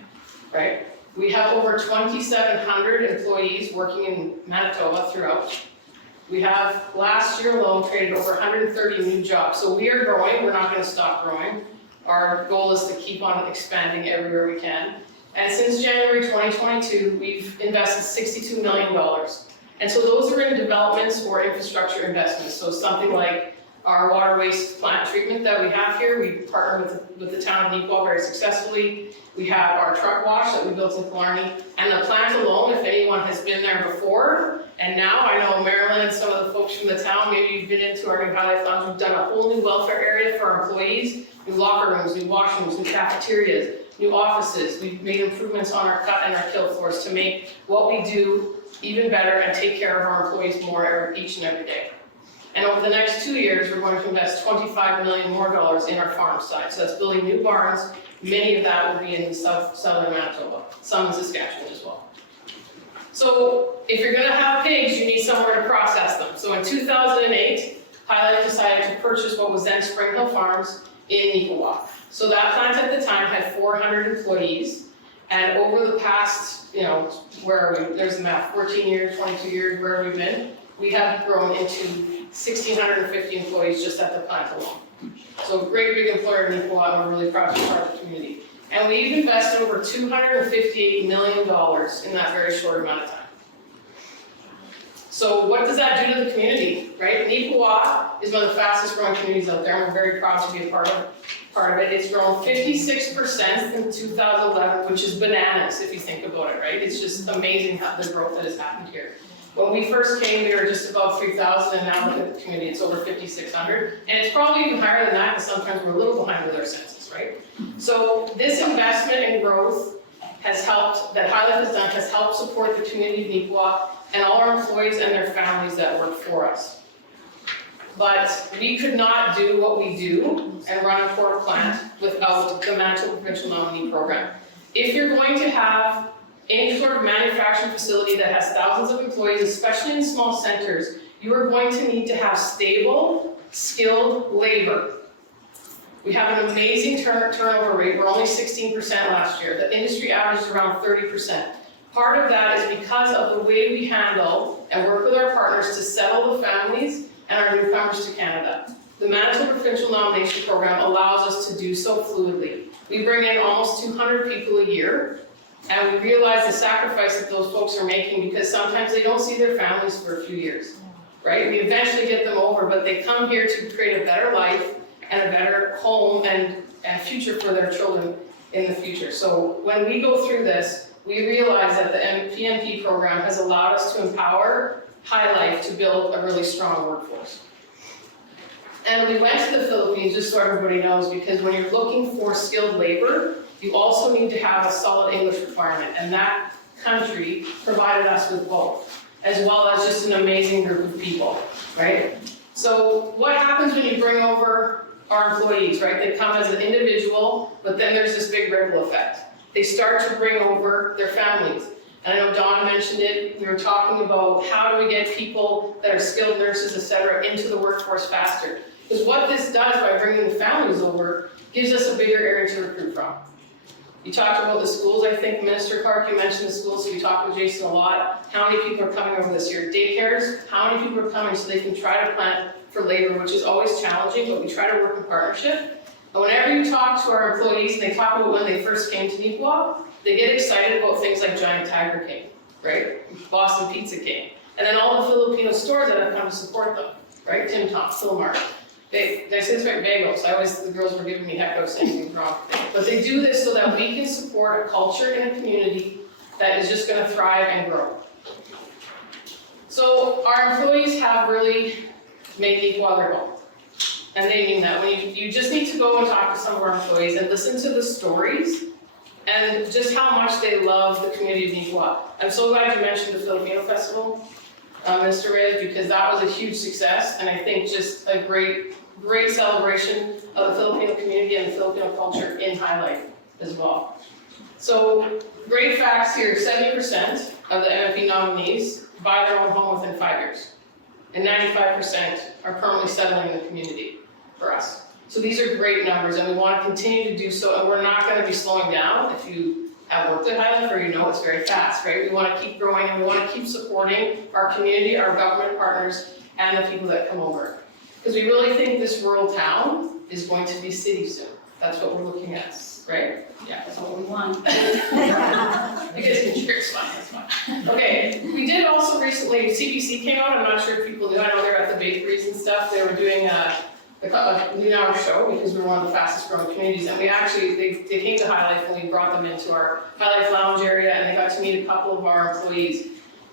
right? We have over 2,700 employees working in Manitoba throughout. We have, last year alone, created over 130 new jobs. So we are growing, we're not gonna stop growing. Our goal is to keep on expanding everywhere we can. And since January 2022, we've invested $62 million. And so those are in developments or infrastructure investments. So something like our water waste plant treatment that we have here, we partner with the town of Neepawa very successfully. We have our truck wash that we built in Killarney. And the plant alone, if anyone has been there before, and now I know Marilyn and some of the folks from the town, maybe you've been into our new High Life Lounge, we've done a whole new welfare area for our employees, new locker rooms, new washrooms, new cafeterias, new offices. We've made improvements on our cut and our kill floors to make what we do even better and take care of our employees more each and every day. And over the next 2 years, we're going to invest $25 million more in our farm side. So that's building new barns. Many of that will be in southern Manitoba, some in Saskatchewan as well. So if you're gonna have pigs, you need somewhere to process them. So in 2008, High Life decided to purchase what was then Spring Hill Farms in Neepawa. So that plant at the time had 400 employees. And over the past, where are we? There's the map, 14 years, 22 years, where have we been? We have grown into 1,650 employees just at the plant alone. So a great big employer in Neepawa, and we're really proud to be part of the community. And we've invested over $258 million in that very short amount of time. So what does that do to the community, right? Neepawa is one of the fastest growing communities out there, and we're very proud to be a part of it. It's grown 56% in 2011, which is bananas if you think about it, right? It's just amazing how the growth that has happened here. When we first came, we were just above 3,000, and now look at the community, it's over 5,600. And it's probably even higher than that, because sometimes we're a little behind with our census, right? So this investment in growth has helped, that High Life has done, has helped support the community of Neepawa and all our employees and their families that work for us. But we could not do what we do and run a pork plant without the Manitoba Provincial Nominee Program. If you're going to have any sort of manufacturing facility that has thousands of employees, especially in small centers, you are going to need to have stable, skilled labor. We have an amazing turnover rate. We're only 16% last year. The industry average is around 30%. Part of that is because of the way we handle and work with our partners to settle the families and our newcomers to Canada. The Manitoba Provincial Nomination Program allows us to do so fluidly. We bring in almost 200 people a year, and we realize the sacrifice that those folks are making because sometimes they don't see their families for a few years, right? We eventually get them over, but they come here to create a better life and a better home and future for their children in the future. So when we go through this, we realize that the PNP program has allowed us to empower High Life to build a really strong workforce. And we went to the Philippines, just so everybody knows, because when you're looking for skilled labor, you also need to have a solid English requirement, and that country provided us with both, as well as just an amazing group of people, right? So what happens when you bring over our employees, right? They come as an individual, but then there's this big ripple effect. They start to bring over their families. And I know Dawn mentioned it, we were talking about how do we get people that are skilled nurses, et cetera, into the workforce faster. Because what this does by bringing the families over gives us a bigger area to recruit from. You talked about the schools, I think, Minister Clark, you mentioned the schools, so you talked with Jason a lot. How many people are coming over this year? Daycares, how many people are coming so they can try to plan for labor, which is always challenging, but we try to work in partnership. And whenever you talk to our employees, and they talk about when they first came to Neepawa, they get excited about things like Giant Tiger came, right? Boston Pizza came. And then all the Filipino stores that have come to support them, right? Tim Tam, Philmar. Did I say this right? Bagels. The girls were giving me heck, I was saying things wrong. But they do this so that we can support a culture and a community that is just gonna thrive and grow. So our employees have really made Neepawa their home. And they mean that. When you just need to go and talk to some of our employees and listen to the stories and just how much they love the community of Neepawa. I'm so glad you mentioned the Filipino Festival, Mr. Reyes, because that was a huge success, and I think just a great celebration of the Filipino community and the Filipino culture in High Life as well. So, great facts here, 70% of the MFP nominees buy their own home within 5 years, and 95% are permanently settling in the community for us. So these are great numbers, and we want to continue to do so, and we're not going to be slowing down. If you have worked at High Life, or you know it's very fast, right? We want to keep growing, and we want to keep supporting our community, our government partners, and the people that come over. Because we really think this rural town is going to be city soon. That's what we're looking at, right? Yeah, that's what we want. You guys can cheer, it's fine, that's fine. Okay, we did also recently, CBC came out, I'm not sure if people knew, I know they're at the bakeries and stuff, they were doing a noon hour show because we're one of the fastest growing communities, and we actually, they came to High Life and we brought them into our High Life lounge area, and they got to meet a couple of our employees.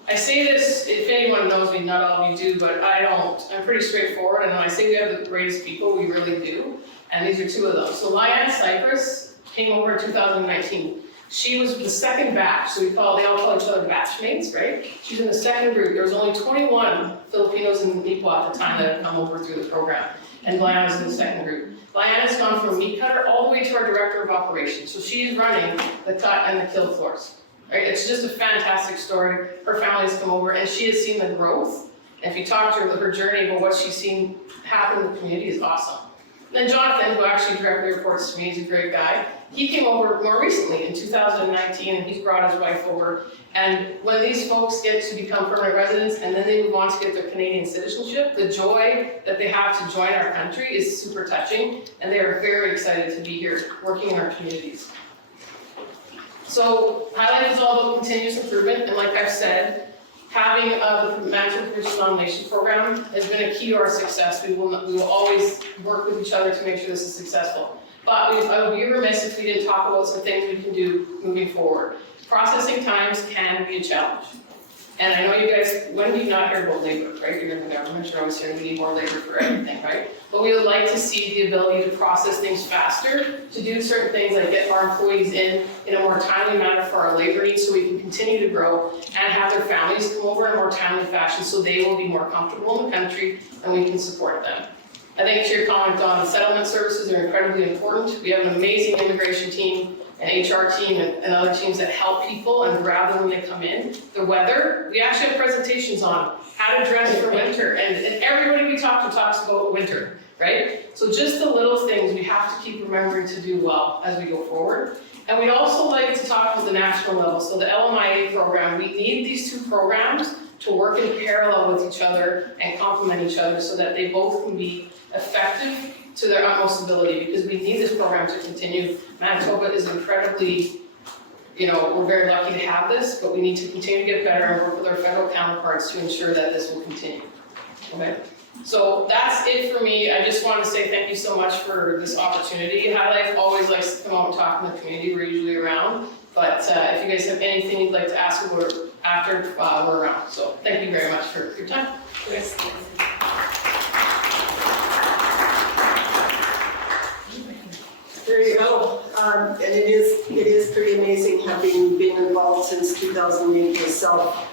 I say this, if anyone knows me, not all of you do, but I don't. I'm pretty straightforward, and when I say we have the greatest people, we really do, and these are two of them. So Lyanne Cypress came over in 2019. She was the second batch, so they all call each other batchmates, right? She's in the second group. There was only 21 Filipinos in Neepawa at the time that had come over through the program, and Diana's in the second group. Diana's gone from meat cutter all the way to our director of operations, so she's running the cut and the kill floors, right? It's just a fantastic story. Her family's come over, and she has seen the growth. And if you talk to her journey about what she's seen happen in the community is awesome. Then Jonathan, who actually directly reports to me, he's a great guy. He came over more recently in 2019, and he's brought his wife over. And when these folks get to become permanent residents and then they move on to get their Canadian citizenship, the joy that they have to join our country is super touching, and they are very excited to be here working in our communities. So Highlight is all about continuous improvement, and like I've said, having the Manitoba Provincial Nomination Program has been a key to our success. We will always work with each other to make sure this is successful. But I would be remiss if we didn't talk about some things we can do moving forward. Processing times can be a challenge. And I know you guys, when do you not hear about labor, right? You're in the government, you're always hearing we need more labor for everything, right? But we would like to see the ability to process things faster, to do certain things like get our employees in a more timely manner for our labor needs so we can continue to grow and have their families come over in a more timely fashion so they will be more comfortable in the country and we can support them. I think to your comment on settlement services are incredibly important. We have an amazing immigration team, an HR team, and other teams that help people and grab them when they come in. The weather, we actually have presentations on how to dress for winter, and everybody we talk to talks about winter, right? So just the little things we have to keep remembering to do well as we go forward. And we'd also like to talk about the national level. So the LMIA program, we need these two programs to work in parallel with each other and complement each other so that they both can be effective to their utmost ability, because we need this program to continue. Manitoba is incredibly, we're very lucky to have this, but we need to continue to get better and work with our federal counterparts to ensure that this will continue. Okay? So that's it for me. I just want to say thank you so much for this opportunity. Highlight always likes to come out and talk in the community. We're usually around. But if you guys have anything you'd like to ask about after, we're around. So thank you very much for your time. Yes. There you go. And it is pretty amazing having been involved since 2008 myself.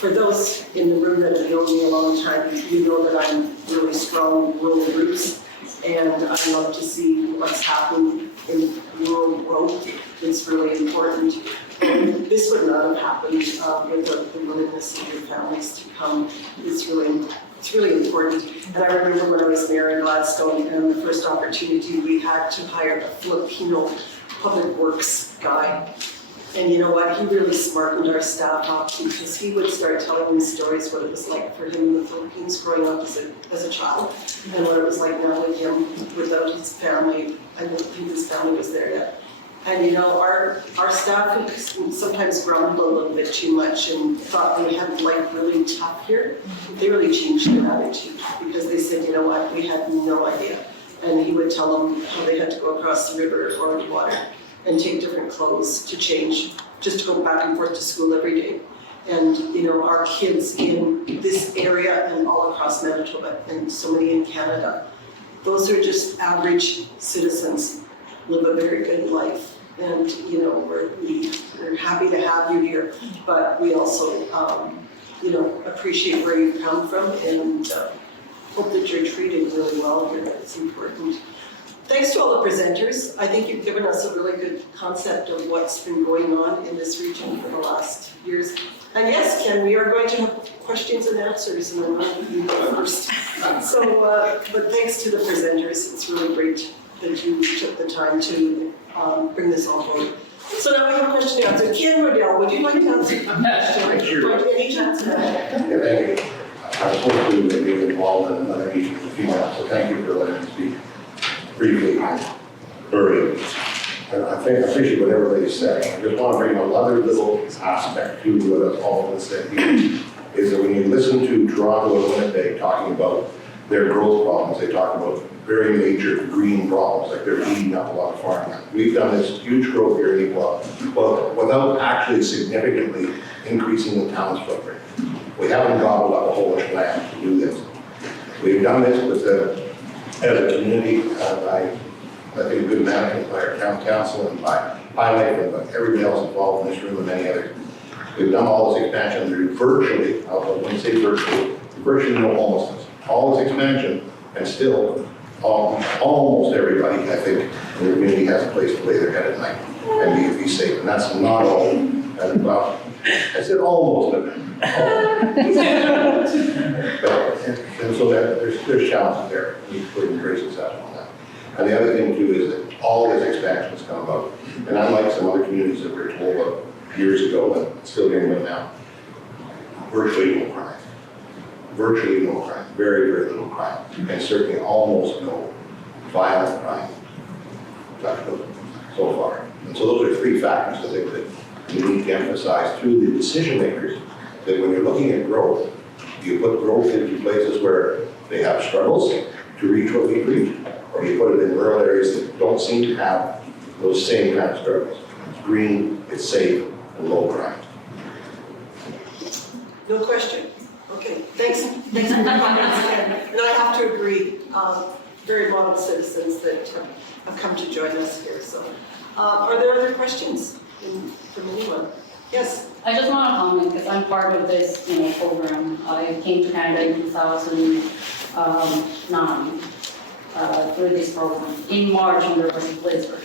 For those in the room that have known me a long time, you know that I'm really strong in rural roots, and I love to see what's happening in rural growth. It's really important. And this would not have happened without the willingness of your families to come. It's really important. And I remember when I was mayor in Gladstone, and the first opportunity we had to hire a Filipino public works guy. And you know what, he really smartened our staff up, because he would start telling me stories what it was like for him in the Philippines growing up as a child, and what it was like now with him without his family. I don't think his family was there yet. And our staff who sometimes grumbled a little bit too much and thought they had life really tough here, they really changed their attitude, because they said, you know what, we had no idea. And he would tell them how they had to go across the river or the water and take different clothes to change, just to go back and forth to school every day. And our kids in this area and all across Manitoba, and so many in Canada, those are just average citizens, live a very good life. And we're happy to have you here, but we also appreciate where you've come from, and hope that you're treated really well here. It's important. Thanks to all the presenters. I think you've given us a really good concept of what's been going on in this region for the last years. And yes, Ken, we are going to have questions and answers, and then we'll go first. But thanks to the presenters. It's really great that you took the time to bring this on board. So now we have a question to answer. Ken Rodell, would you like to answer a question? Thank you. Any chance? Yeah, thank you. I was supposed to be involved in another meeting in a few months, so thank you for letting me speak briefly. And I appreciate what everybody's saying. I just want to bring another little aspect to what all of us said here, is that when you listen to Toronto and Winnipeg talking about their growth problems, they talk about very major green problems, like they're eating up a lot of farmland. We've done this huge growth here in Neepawa, but without actually significantly increasing the town's footprint. We haven't gobbled up a whole bunch of land to do this. We've done this with as a community, and I I think good management by our town council and by highlighting, but everybody else involved in this room and many others. We've done all this expansion through virtually, when you say virtually no homelessness. All this expansion and still almost everybody, I think, in the community has a place to lay their head at night and be safe. And that's not all. And well, I said almost. And so there's challenges there. We've been very successful on that. And the other thing too is that all this expansion has come about. And unlike some other communities that we were told about years ago and still hearing about now, virtually no crime. Virtually no crime. Very, very little crime. And certainly almost no violent crime so far. And so those are three factors I think that we need to emphasize through the decision makers, that when you're looking at growth, you put growth into places where they have struggles to reach what we've reached, or you put it in rural areas that don't seem to have those same kind of struggles. It's green, it's safe, and low crime. No question? Okay, thanks. Thanks. And I have to agree, very model citizens that have come to join us here. So, are there other questions from anyone? Yes? I just want to comment because I'm part of this, program. I came to Canada in 2009 through this program. In March, when there was a blizzard.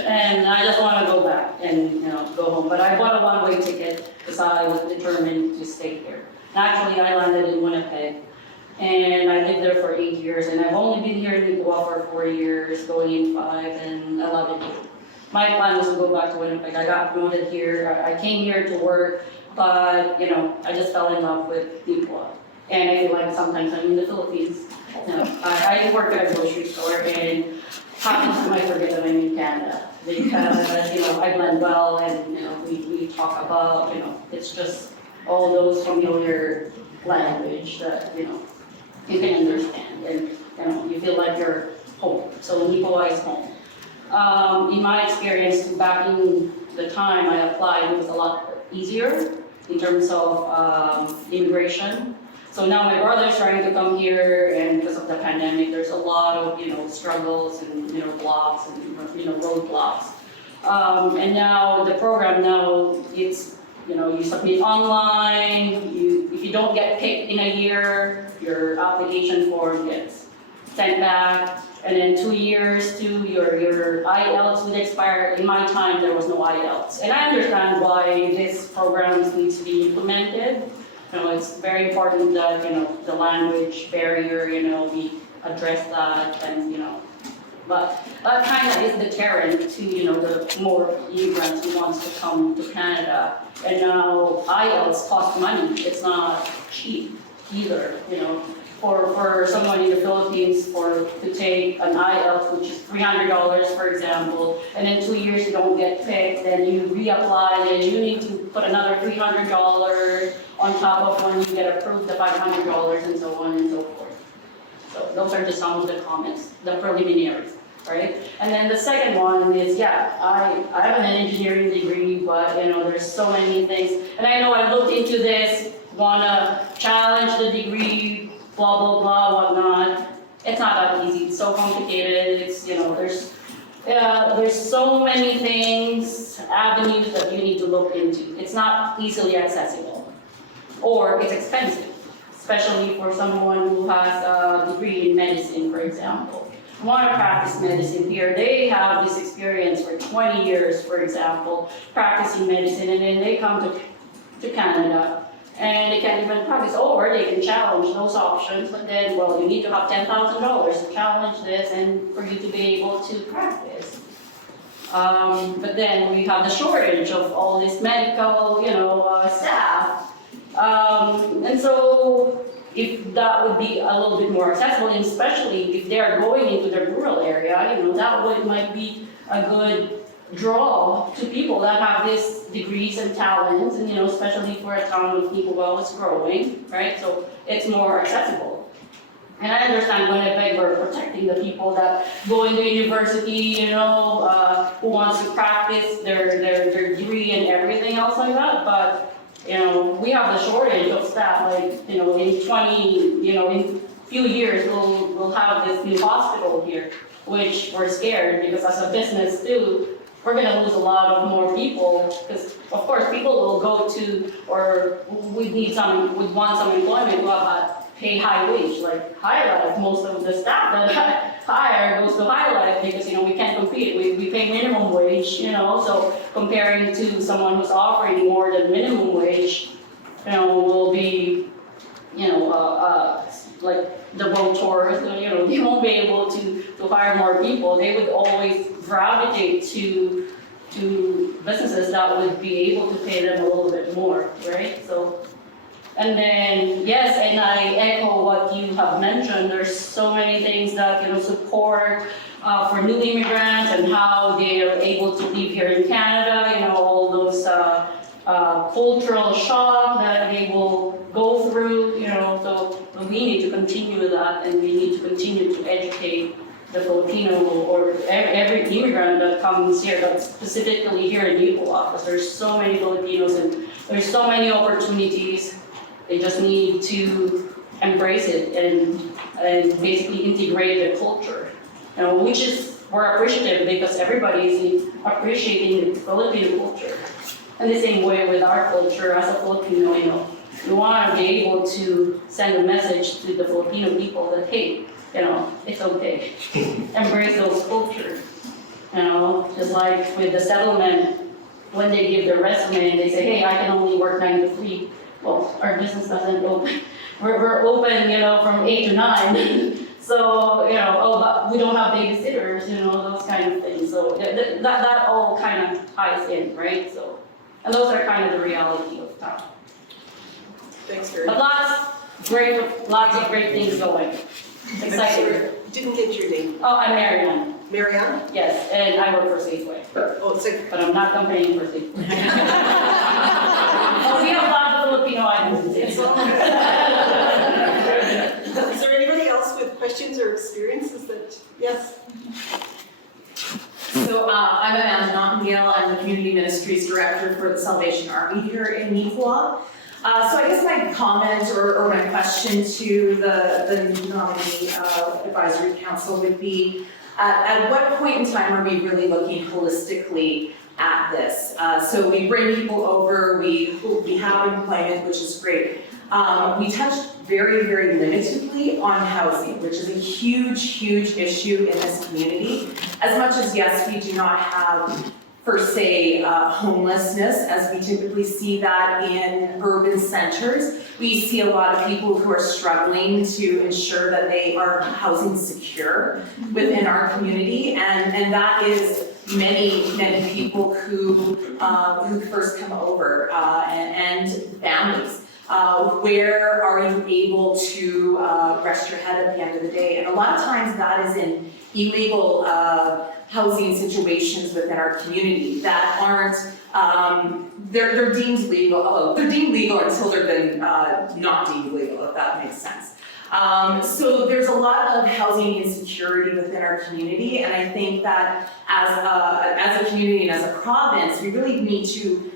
And I just want to go back and go home. But I bought a one-way ticket because I was determined to stay here. Actually, I landed in Winnipeg. And I lived there for 8 years, and I've only been here in Neepawa for 4 years, going in 5, and I love it here. My plan was to go back to Winnipeg. I got promoted here. I came here to work, but I just fell in love with Neepawa. And I feel like sometimes I'm in the Philippines. I work at a grocery store, and half I forget that I'm in Canada because I blend well, and we talk about it's just all those familiar language that you can understand, and you feel like you're home. So Neepawa is home. In my experience, back in the time I applied, it was a lot easier in terms of immigration. So now my brother's trying to come here, and because of the pandemic, there's a lot of struggles and blocks and roadblocks. And now the program it's you submit online. If you don't get picked in a year, your application form gets sent back, and then 2 years to your IELTS would expire. In my time, there was no IELTS, and I understand why this program needs to be implemented. It's very important that the language barrier, we address that, and but that kind of is deterrent to the more immigrants who wants to come to Canada. And now IELTS cost money. It's not cheap either. For someone in the Philippines to take an IELTS, which is $300, for example, and in 2 years you don't get picked, then you reapply, and you need to put another $300 on top of when you get approved, the $500, and so on and so forth. So those are just some of the comments, the preliminaries, right? And then the second one is, I have an engineering degree, but there's so many things, and I know I looked into this, wanna challenge the degree, blah, blah, blah, whatnot. It's not that easy. It's so complicated. It's, there's so many things, avenues that you need to look into. It's not easily accessible, or it's expensive, especially for someone who has a degree in medicine, for example. Want to practice medicine here. They have this experience for 20 years, for example, practicing medicine, and then they come to Canada. And they can't even practice over, they can challenge those options, but then, you need to have $10,000 to challenge this and for you to be able to practice. But then we have the shortage of all this medical, staff. And so if that would be a little bit more accessible, and especially if they're going into the rural area, that might be a good draw to people that have these degrees and talents, and especially for a town of Neepawa is growing, right? So it's more accessible. And I understand Winnipeg, we're protecting the people that go into university, who wants to practice their degree and everything else like that. But we have the shortage of staff. Like in few years, we'll have this new hospital here, which we're scared because as a business too, we're gonna lose a lot of more people, because of course, people will go to, or would want some employment who have pay high wage, like High Life. Most of the staff that hire goes to High Life because, we can't compete. We pay minimum wage, so comparing to someone who's offering more than minimum wage, will be, like the boat tours, they won't be able to hire more people. They would always gravitate to businesses that would be able to pay them a little bit more, right? So, and then, yes, and I echo what you have mentioned. There's so many things that, support for new immigrants and how they are able to live here in Canada, all those cultural shock that they will go through, so we need to continue that, and we need to continue to educate the Filipino or every immigrant that comes here, but specifically here in Neepawa, because there's so many Filipinos and there's so many opportunities. They just need to embrace it and basically integrate the culture, which is, we're appreciative because everybody is appreciating the Filipino culture. And the same way with our culture as a Filipino, we want to be able to send a message to the Filipino people that, hey, it's okay. Embrace those cultures. Just like with the settlement, when they give their resume and they say, hey, I can only work 9 to 3. Well, our business doesn't open. We're open, from 8 to 9. So, but we don't have babysitters, those kind of things. So that all kind of ties in, right? So, and those are kind of the reality of town. Thanks very But much. lots of great things going. Exciting. Didn't get your name. Oh, I'm Marianne. Marianne? Yes, and I work for Safeway. Oh, it's like, But I'm not campaigning for Safeway. Oh, we have a lot of Filipino items in it's all Safeway. good. Is there anybody else with questions or experiences that, yes? So I'm Amanda Nightingale. I'm the Community Ministries Director for the Salvation Army here in Neepawa. So I guess my comment or my question to the nominee advisory council would be, at what point in time are we really looking holistically at this? So we bring people over, we have employment, which is great. We touched very, very limitedly on housing, which is a huge, huge issue in this community. As much as, yes, we do not have per se homelessness, as we typically see that in urban centers. We see a lot of people who are struggling to ensure that they are housing secure within our community, and that is many, many people who first come over and families. Where are you able to rest your head at the end of the day? And a lot of times that is in illegal housing situations within our community that aren't, they're deemed legal. They're deemed legal until they've been not deemed legal, if that makes sense. So there's a lot of housing insecurity within our community, and I think that as a community and as a province, we really need to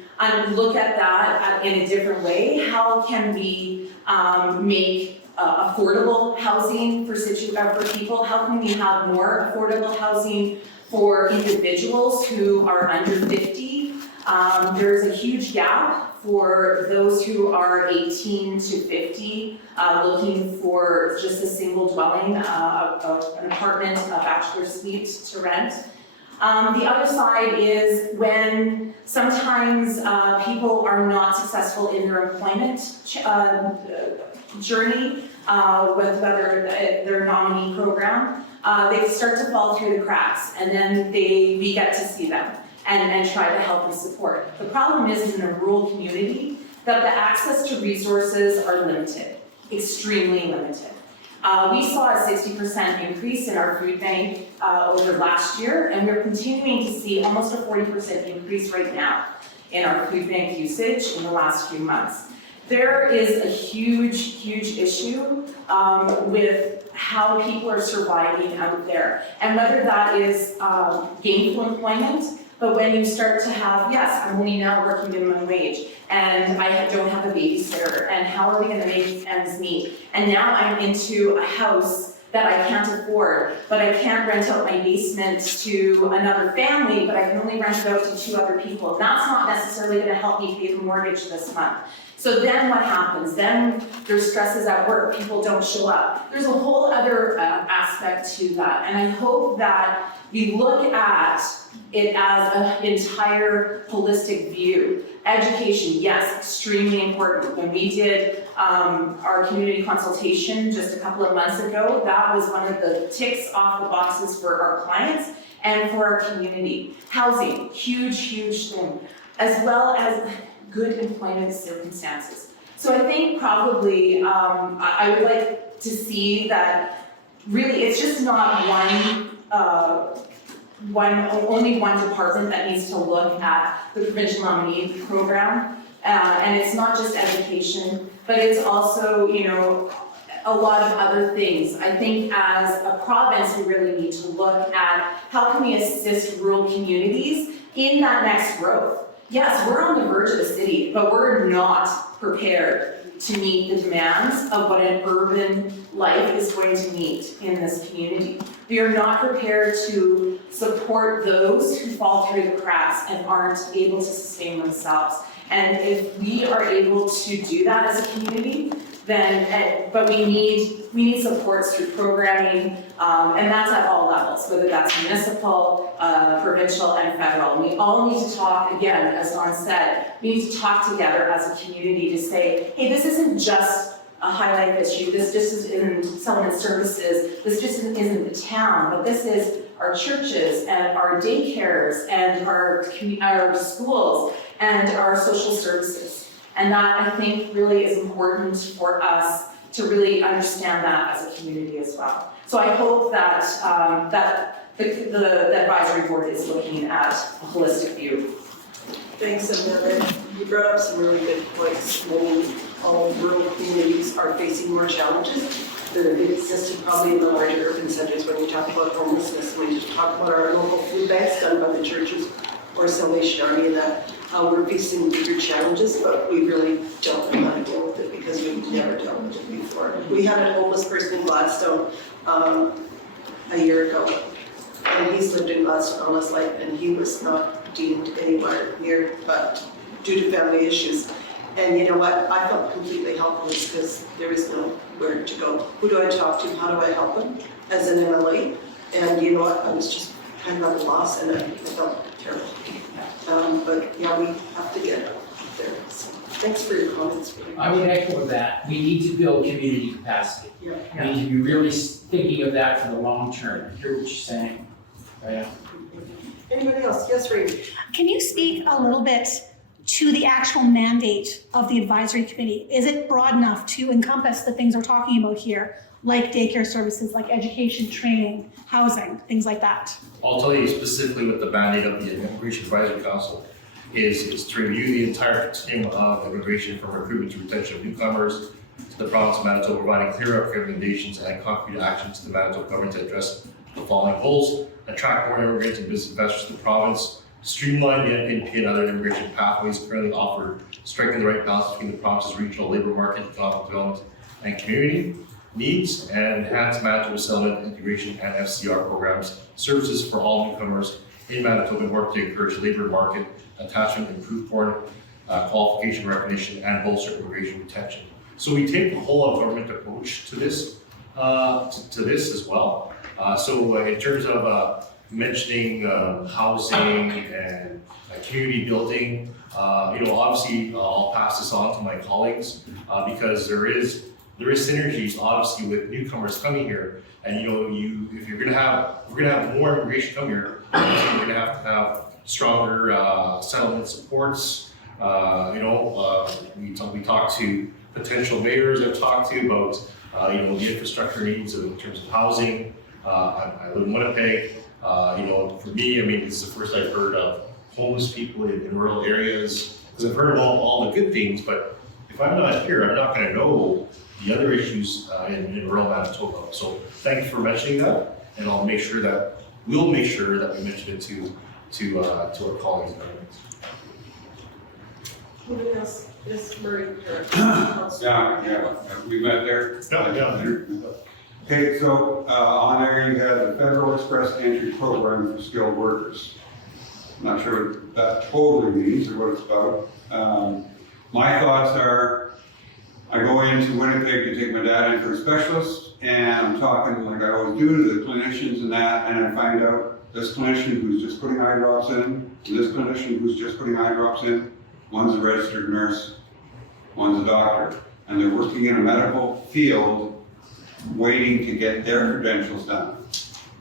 look at that in a different way. How can we make affordable housing for people? How can we have more affordable housing for individuals who are under 50? There's a huge gap for those who are 18 to 50, looking for just a single dwelling, an apartment, a bachelor suite to rent. The other side is when sometimes people are not successful in their employment journey with whether their nominee program, they start to fall through the cracks, and then we get to see them and try to help and support. The problem is in a rural community that the access to resources are limited, extremely limited. We saw a 60% increase in our food bank over last year, and we're continuing to see almost a 40% increase right now in our food bank usage in the last few months. There is a huge, huge issue with how people are surviving out there, and whether that is gainful employment, But when you start to have, yes, I'm only now working minimum wage, and don't have a babysitter, and how are we gonna make ends meet? And now I'm into a house that I can't afford, but I can't rent out my basement to another family, but I can only rent it out to 2 other people. That's not necessarily gonna help me pay the mortgage this month. So then what happens? Then there's stresses at work, people don't show up. There's a whole other aspect to that, and I hope that we look at it as an entire holistic view. Education, yes, extremely important. When we did our community consultation just a couple of months ago, that was one of the ticks off the boxes for our clients and for our community. Housing, huge, huge thing, as well as good employment circumstances. So I think probably I would like to see that really it's just not only one department that needs to look at the provincial nominee program. And it's not just education, but it's also, you know, a lot of other things. I think as a province, we really need to look at how can we assist rural communities in that next growth. Yes, we're on the verge of a city, but we're not prepared to meet the demands of what an urban life is going to meet in this community. We are not prepared to support those who fall through the cracks and aren't able to sustain themselves. And if we are able to do that as a community, then, but we need supports through programming, and that's at all levels, whether that's municipal, provincial, and federal. And we all need to talk, again, as Don said, we need to talk together as a community to say, hey, this isn't just a high life issue, this just isn't settlement services, this just isn't the town, but this is our churches and our daycares and our schools and our social services. And that, I think, really is important for us to really understand that as a community as well. So I hope that the advisory board is looking at a holistic view. Thanks, Amanda. You brought up some really good points. Many all rural communities are facing more challenges that have existed probably in the larger urban centers when we talk about homelessness, when we just talk about our local food banks done by the churches or Salvation Army, and that we're facing bigger challenges, but we really don't know how to deal with it because we've never dealt with it before. We had a homeless person in Gladstone a year ago, and he's lived in Gladstone all his life, and he was not deemed anywhere near, but due to family issues. And you know what? I felt completely helpless because there is nowhere to go. Who do I talk to? How do I help him as an MLA? And you know what? I was just kind of at a loss, and I felt terrible. But yeah, we have to get out there. So thanks for your comments. I would echo that. We need to build community capacity. Yeah. We need to be really thinking of that for the long term. I hear what you're saying. Yeah. Anybody else? Yes, Ray. Can you speak a little bit to the actual mandate of the advisory committee? Is it broad enough to encompass the things we're talking about here, like daycare services, like education, training, housing, things like that? I'll tell you specifically what the mandate of the Immigration Advisory Council is to review the entire continuum of immigration from recruitment to retention of newcomers to the province of Manitoba, providing clear recommendations and concrete actions to the Manitoba government to address the following goals: attract more immigrants and business investors to the province, streamline the NPNP and other immigration pathways currently offered, strengthen the right balance between the province's regional labor market, economic development, and community needs, and enhance Manitoba settlement, integration, and FCR programs, services for all newcomers in Manitoba, and work to encourage labor market attachment, improve foreign qualification recognition, and bolster immigration retention. So we take the whole of government approach to this, as well. So in terms of mentioning housing and community building, obviously I'll pass this on to my colleagues because there is synergies obviously with newcomers coming here, and if we're gonna have more immigration come here, we're gonna have stronger settlement supports. We talk to potential mayors. I've talked to about the infrastructure needs in terms of housing. I live in Winnipeg. For me, I mean, this is the first I've heard of homeless people in rural areas, because I've heard of all the good things, but if I'm not here, I'm not going to know the other issues in rural Manitoba. So thank you for mentioning that, and we'll make sure that we mention it to to our colleagues and governments. Who else? Yes, Murray. Yeah, we met there. Okay, so on there you have the Federal Express Entry Program for Skilled Workers. I'm not sure what that totally means or what it's about. My thoughts are, I go into Winnipeg to take my dad in for a specialist, and I'm talking like I always do to the clinicians and that, and I find out this clinician who's just putting eye drops in, and this clinician who's just putting eye drops in, one's a registered nurse, one's a doctor, and they're working in a medical field waiting to get their credentials done.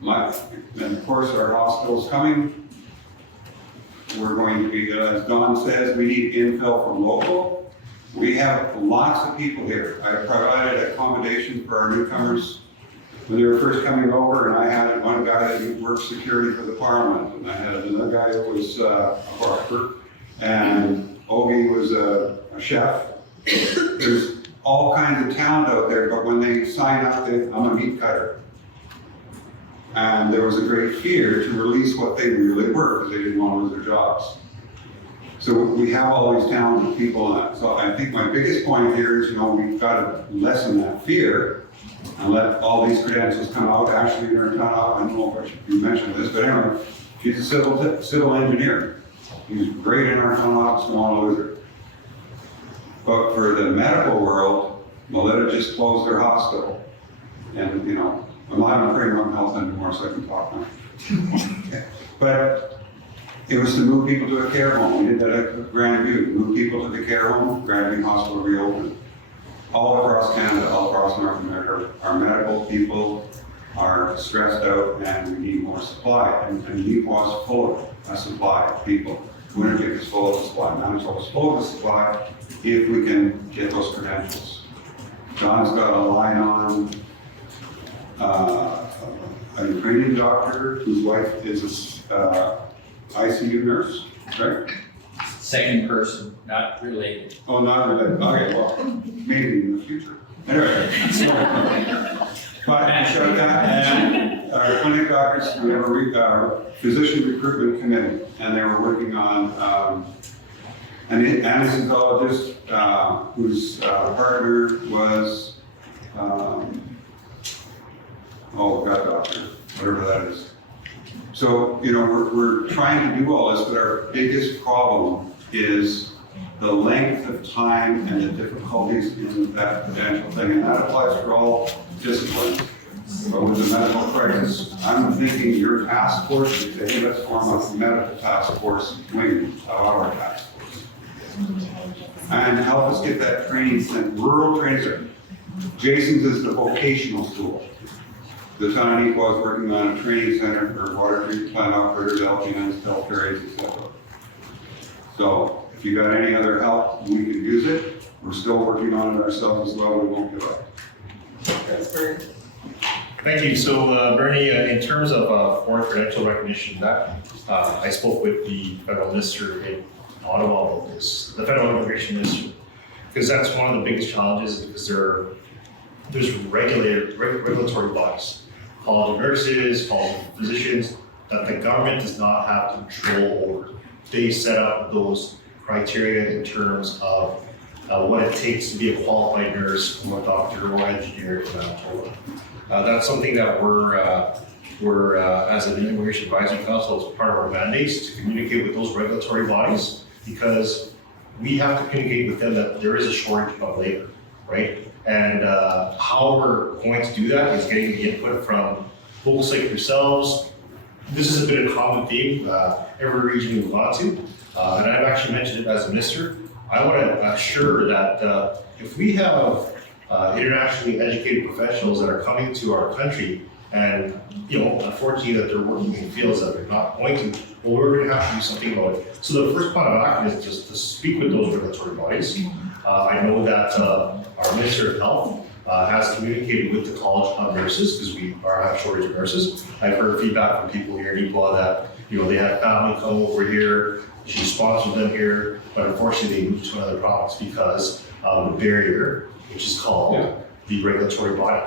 And of course, our hospital's coming. We're going to be, as Don says, we need infill from local. We have lots of people here. I provided accommodation for our newcomers when they were first coming over, and I had one guy that worked security for the Parliament, and I had another guy that was a barber, and Ogie was a chef. There's all kinds of talent out there, but when they sign up, I'm a meat cutter. And there was a great fear to release what they really were, because they didn't want to lose their jobs. So we have all these talented people, and so I think my biggest point here is, we've got to lessen that fear and let all these credentials come out. Actually, in our town, I don't know if you mentioned this, but anyway, she's a civil engineer. He's great in our town office, and all over. But for the medical world, Melita just closed their hospital. And, I'm not on Premium Health anymore, so I can talk now. Okay. But it was to move people to a care home. We did that at Grandview, move people to the care home, Grandview Hospital reopened. All across Canada, all across North America, our medical people are stressed out and we need more supply. And Neepawa is full of a supply of people. Winnipeg is full of supply. Manitoba is full of supply if we can get those credentials. John's got a line on a Ukrainian doctor whose wife is a ICU nurse, right? Second person, not related. Oh, not related. Okay, well, maybe in the future. Anyway, but show that, and our clinic doctors, we have a physician recruitment committee, and they were working on an anesthesiologist whose partner was, gut doctor, whatever that is. So, we're trying to do all this, but our biggest problem is the length of time and the difficulties in that credential thing, and that applies for all disciplines. But with the medical crisis, I'm thinking your task force should say, hey, let's form a medical task force wing of our task force. And help us get that training sent, rural training. Jason's is the vocational school. The town of Neepawa is working on a training center for water treatment plant operators, LPNs, filters, etc. So if you got any other help, we can use it. We're still working on it ourselves as well. We won't give up. That's very. Thank you. So, Bernie, in terms of foreign credential recognition, that I spoke with the federal minister in Ottawa about this, the federal immigration minister, because that's one of the biggest challenges. Because there's regulatory bodies, College of Nurses, College of Physicians, that the government does not have control over. They set up those criteria in terms of what it takes to be a qualified nurse, or a doctor, or engineer in Manitoba. That's something that we're as an Immigration Advisory Council, as part of our mandates, to communicate with those regulatory bodies, because we have to communicate with them that there is a shortage of labor, right? And how we're going to do that is getting the input from folks like yourselves. This has been a common theme, every region we've gone to, and I've actually mentioned it as a minister. I want to assure that if we have internationally educated professionals that are coming to our country, and unfortunately that they're working in fields that they're not going to, well, we're going to have to do something about it. So the first plan of action is just to speak with those regulatory bodies. I know that our Minister of Health has communicated with the College of Nurses, because we have a shortage of nurses. I've heard feedback from people here in Neepawa that they had family come over here, she sponsored them here, but unfortunately they moved to another province because of the barrier, which is called the regulatory body,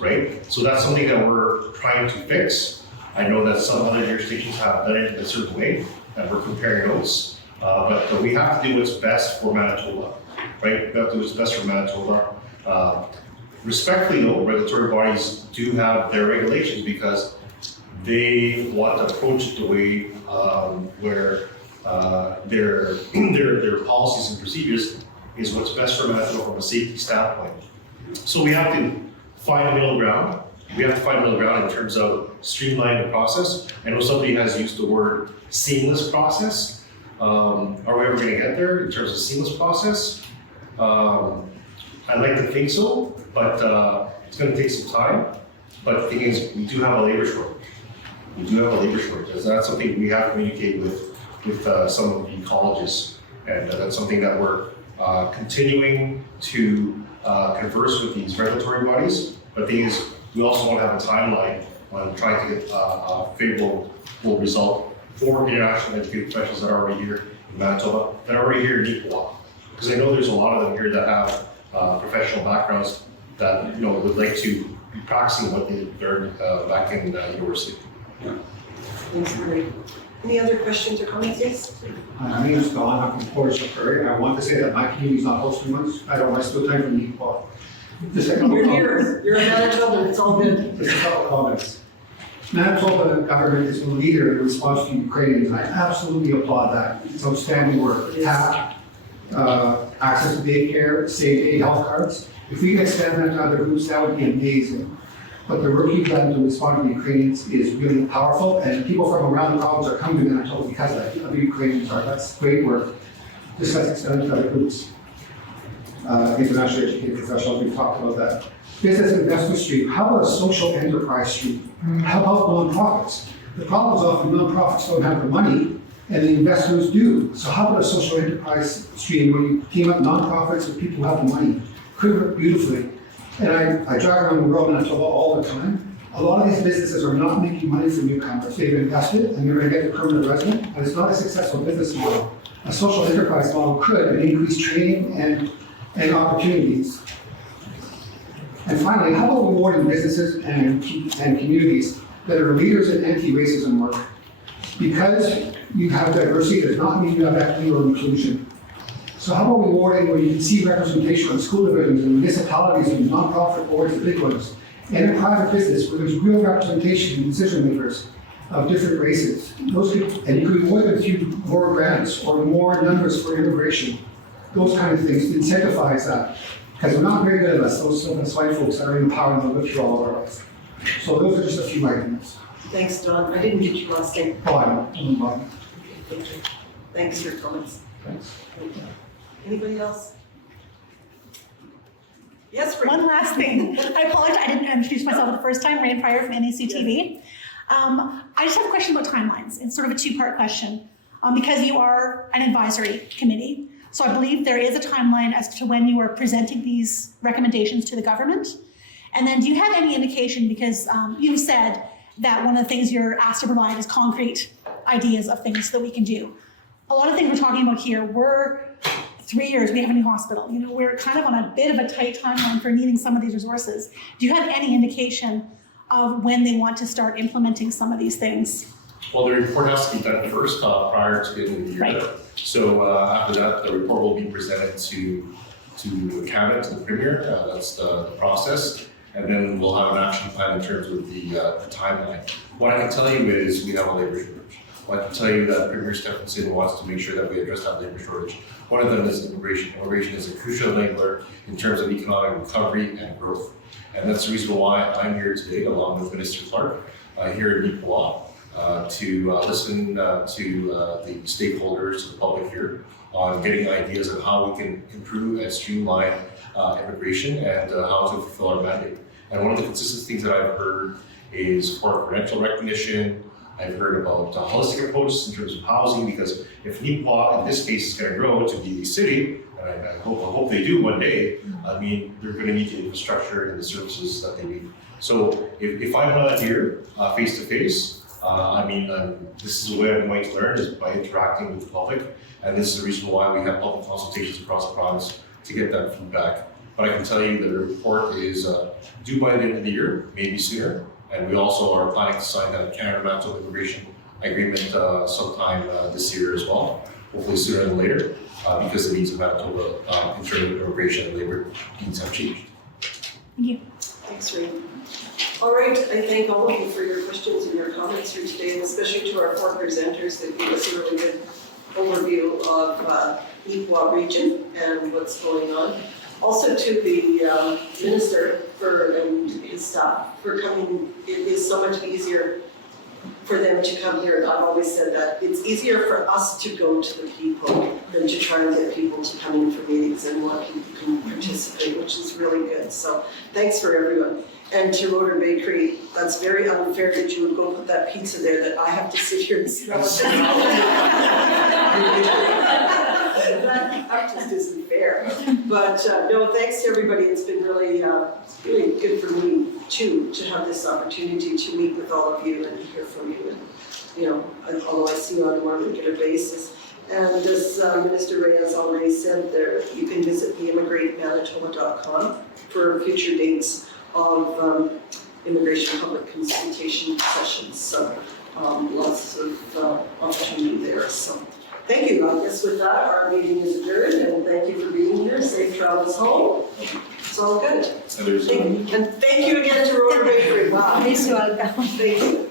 right? So that's something that we're trying to fix. I know that some other jurisdictions have done it in a certain way, and we're comparing notes. But we have to do what's best for Manitoba, right? We have to do what's best for Manitoba. Respectfully though, regulatory bodies do have their regulations because they want to approach it the way where their policies and procedures is what's best for Manitoba from a safety standpoint. So we have to find a middle ground. We have to find a middle ground in terms of streamlining the process. I know somebody has used the word seamless process. Are we ever going to get there in terms of seamless process? I'd like to think so, but it's going to take some time. But the thing is, we do have a labor shortage. We do have a labor shortage. That's something we have to communicate with some of the colleges, and that's something that we're continuing to converse with these regulatory bodies. But the thing is, we also want to have a timeline on trying to get a favorable result for international educated professionals that are already here in Manitoba, that are already here in Neepawa. Because I know there's a lot of them here that have professional backgrounds that would like to be practicing what they learned back in university. Yeah. Thanks, Marie. Any other questions or comments? Yes? My name is Don, I'm from Portage, Prairie. I want to say that my community is not hosting ones. I don't waste no time from Neepawa. Just a couple You're comments. here, you're in Manitoba, it's all good. Just a couple comments. Manitoba government is a leader in response to Ukrainians, and I absolutely applaud that. It's outstanding work. TAP, access to daycare, save-day health cards. If we can extend that to other groups, that would be amazing. But the work you've done to respond to the Ukrainians is really powerful, and people from around the province are coming to Manitoba because of the Ukrainians are. That's great work. Just let's extend it to other groups. Internationally educated professionals, we've talked about that. Business investment stream, how about a social enterprise stream? How about nonprofits? The problem is often nonprofits don't have the money, and the investors do. So how about a social enterprise stream where you team up nonprofits with people who have the money? Could work beautifully. And I drive around the world in Manitoba all the time. A lot of these businesses are not making money from newcomers. They've invested and they're going to get the permanent resident, but it's not a successful business model. A social enterprise model could, and increase training and opportunities. And finally, how about rewarding businesses and communities that are leaders in anti-racism work? Because you have diversity does not mean you have equity or inclusion. So how about rewarding where you can see representation on school divisions and municipalities and nonprofit boards, the big ones, and in private business where there's real representation in decision makers of different races. And you can reward them through more grants or more numbers for immigration. Those kind of things to incentivize that. Because we're not very good at us, those white folks that are in power and they'll live through all of our lives. So those are just a few ideas. Thanks, Don. I didn't get your last name. Oh, I don't. Thank you. Thanks for your comments. Thanks. Anybody else? Yes, Rick? One last thing. I apologize, I didn't introduce myself the first time, Rain Pryor from NACTV. I just have a question about timelines. It's sort of a two-part question. Because you are an advisory committee, so I believe there is a timeline as to when you are presenting these recommendations to the government. And then do you have any indication, because you've said that one of the things you're asked to provide is concrete ideas of things that we can do. A lot of things we're talking about here, we're 3 years, we have a new hospital. We're kind of on a bit of a tight timeline for needing some of these resources. Do you have any indication of when they want to start implementing some of these things? Well, the report has to be done first prior to the end of the year. Right. So after that, the report will be presented to the cabinet, to the premier. That's the process. And then we'll have an action plan in terms of the timeline. What I can tell you is we have a labor shortage. What I can tell you that Premier Stephenson wants to make sure that we address that labor shortage. One of them is immigration. Immigration is a crucial enabler in terms of economic recovery and growth. And that's the reason why I'm here today, along with Minister Clark, here in Neepawa, to listen to the stakeholders, the public here, on getting ideas on how we can improve and streamline immigration and how to fulfill our mandate. And one of the consistent things that I've heard is for credential recognition. I've heard about holistic approaches in terms of housing, because if Neepawa, in this case, is going to grow to be a city, and I hope they do one day, I mean, they're going to need the infrastructure and the services that they need. So if I'm not here face to face, this is the way I'm going to learn, is by interacting with the public. And this is the reason why we have public consultations across the province to get that feedback. But I can tell you that the report is due by the end of the year, maybe sooner. And we also are planning to sign a Canada-Manitoba immigration agreement sometime this year as well, hopefully sooner than later, because the needs of Manitoba in terms of immigration and labor needs have changed. Thank you. Thanks, Reed. All right, I thank all of you for your questions and your comments here today, and especially to our 4 presenters that gave us a really good overview of Neepawa region and what's going on. Also to the minister and his staff for coming. It is so much easier for them to come here. I've always said that it's easier for us to go to the people than to try and get people to come in for meetings and more people can participate, which is really good. So thanks for everyone. And to Rotor Bakery, that's very unfair that you would go put that pizza there that I have to sit here and smell it. That just isn't fair. But no, thanks to everybody. It's been really, really good for me too to have this opportunity to meet with all of you and hear from you. And you know, although I see you on a more regular basis. And as Minister Ray has already said, there you can visit theimmigratmanitoba.com for future dates of immigration public consultation sessions. So lots of opportunity there. So thank you. I guess with that, our meeting is adjourned, and thank you for being here. Safe travels home. It's all good. And thank you again to Rotor Bakery. Wow. Thank you.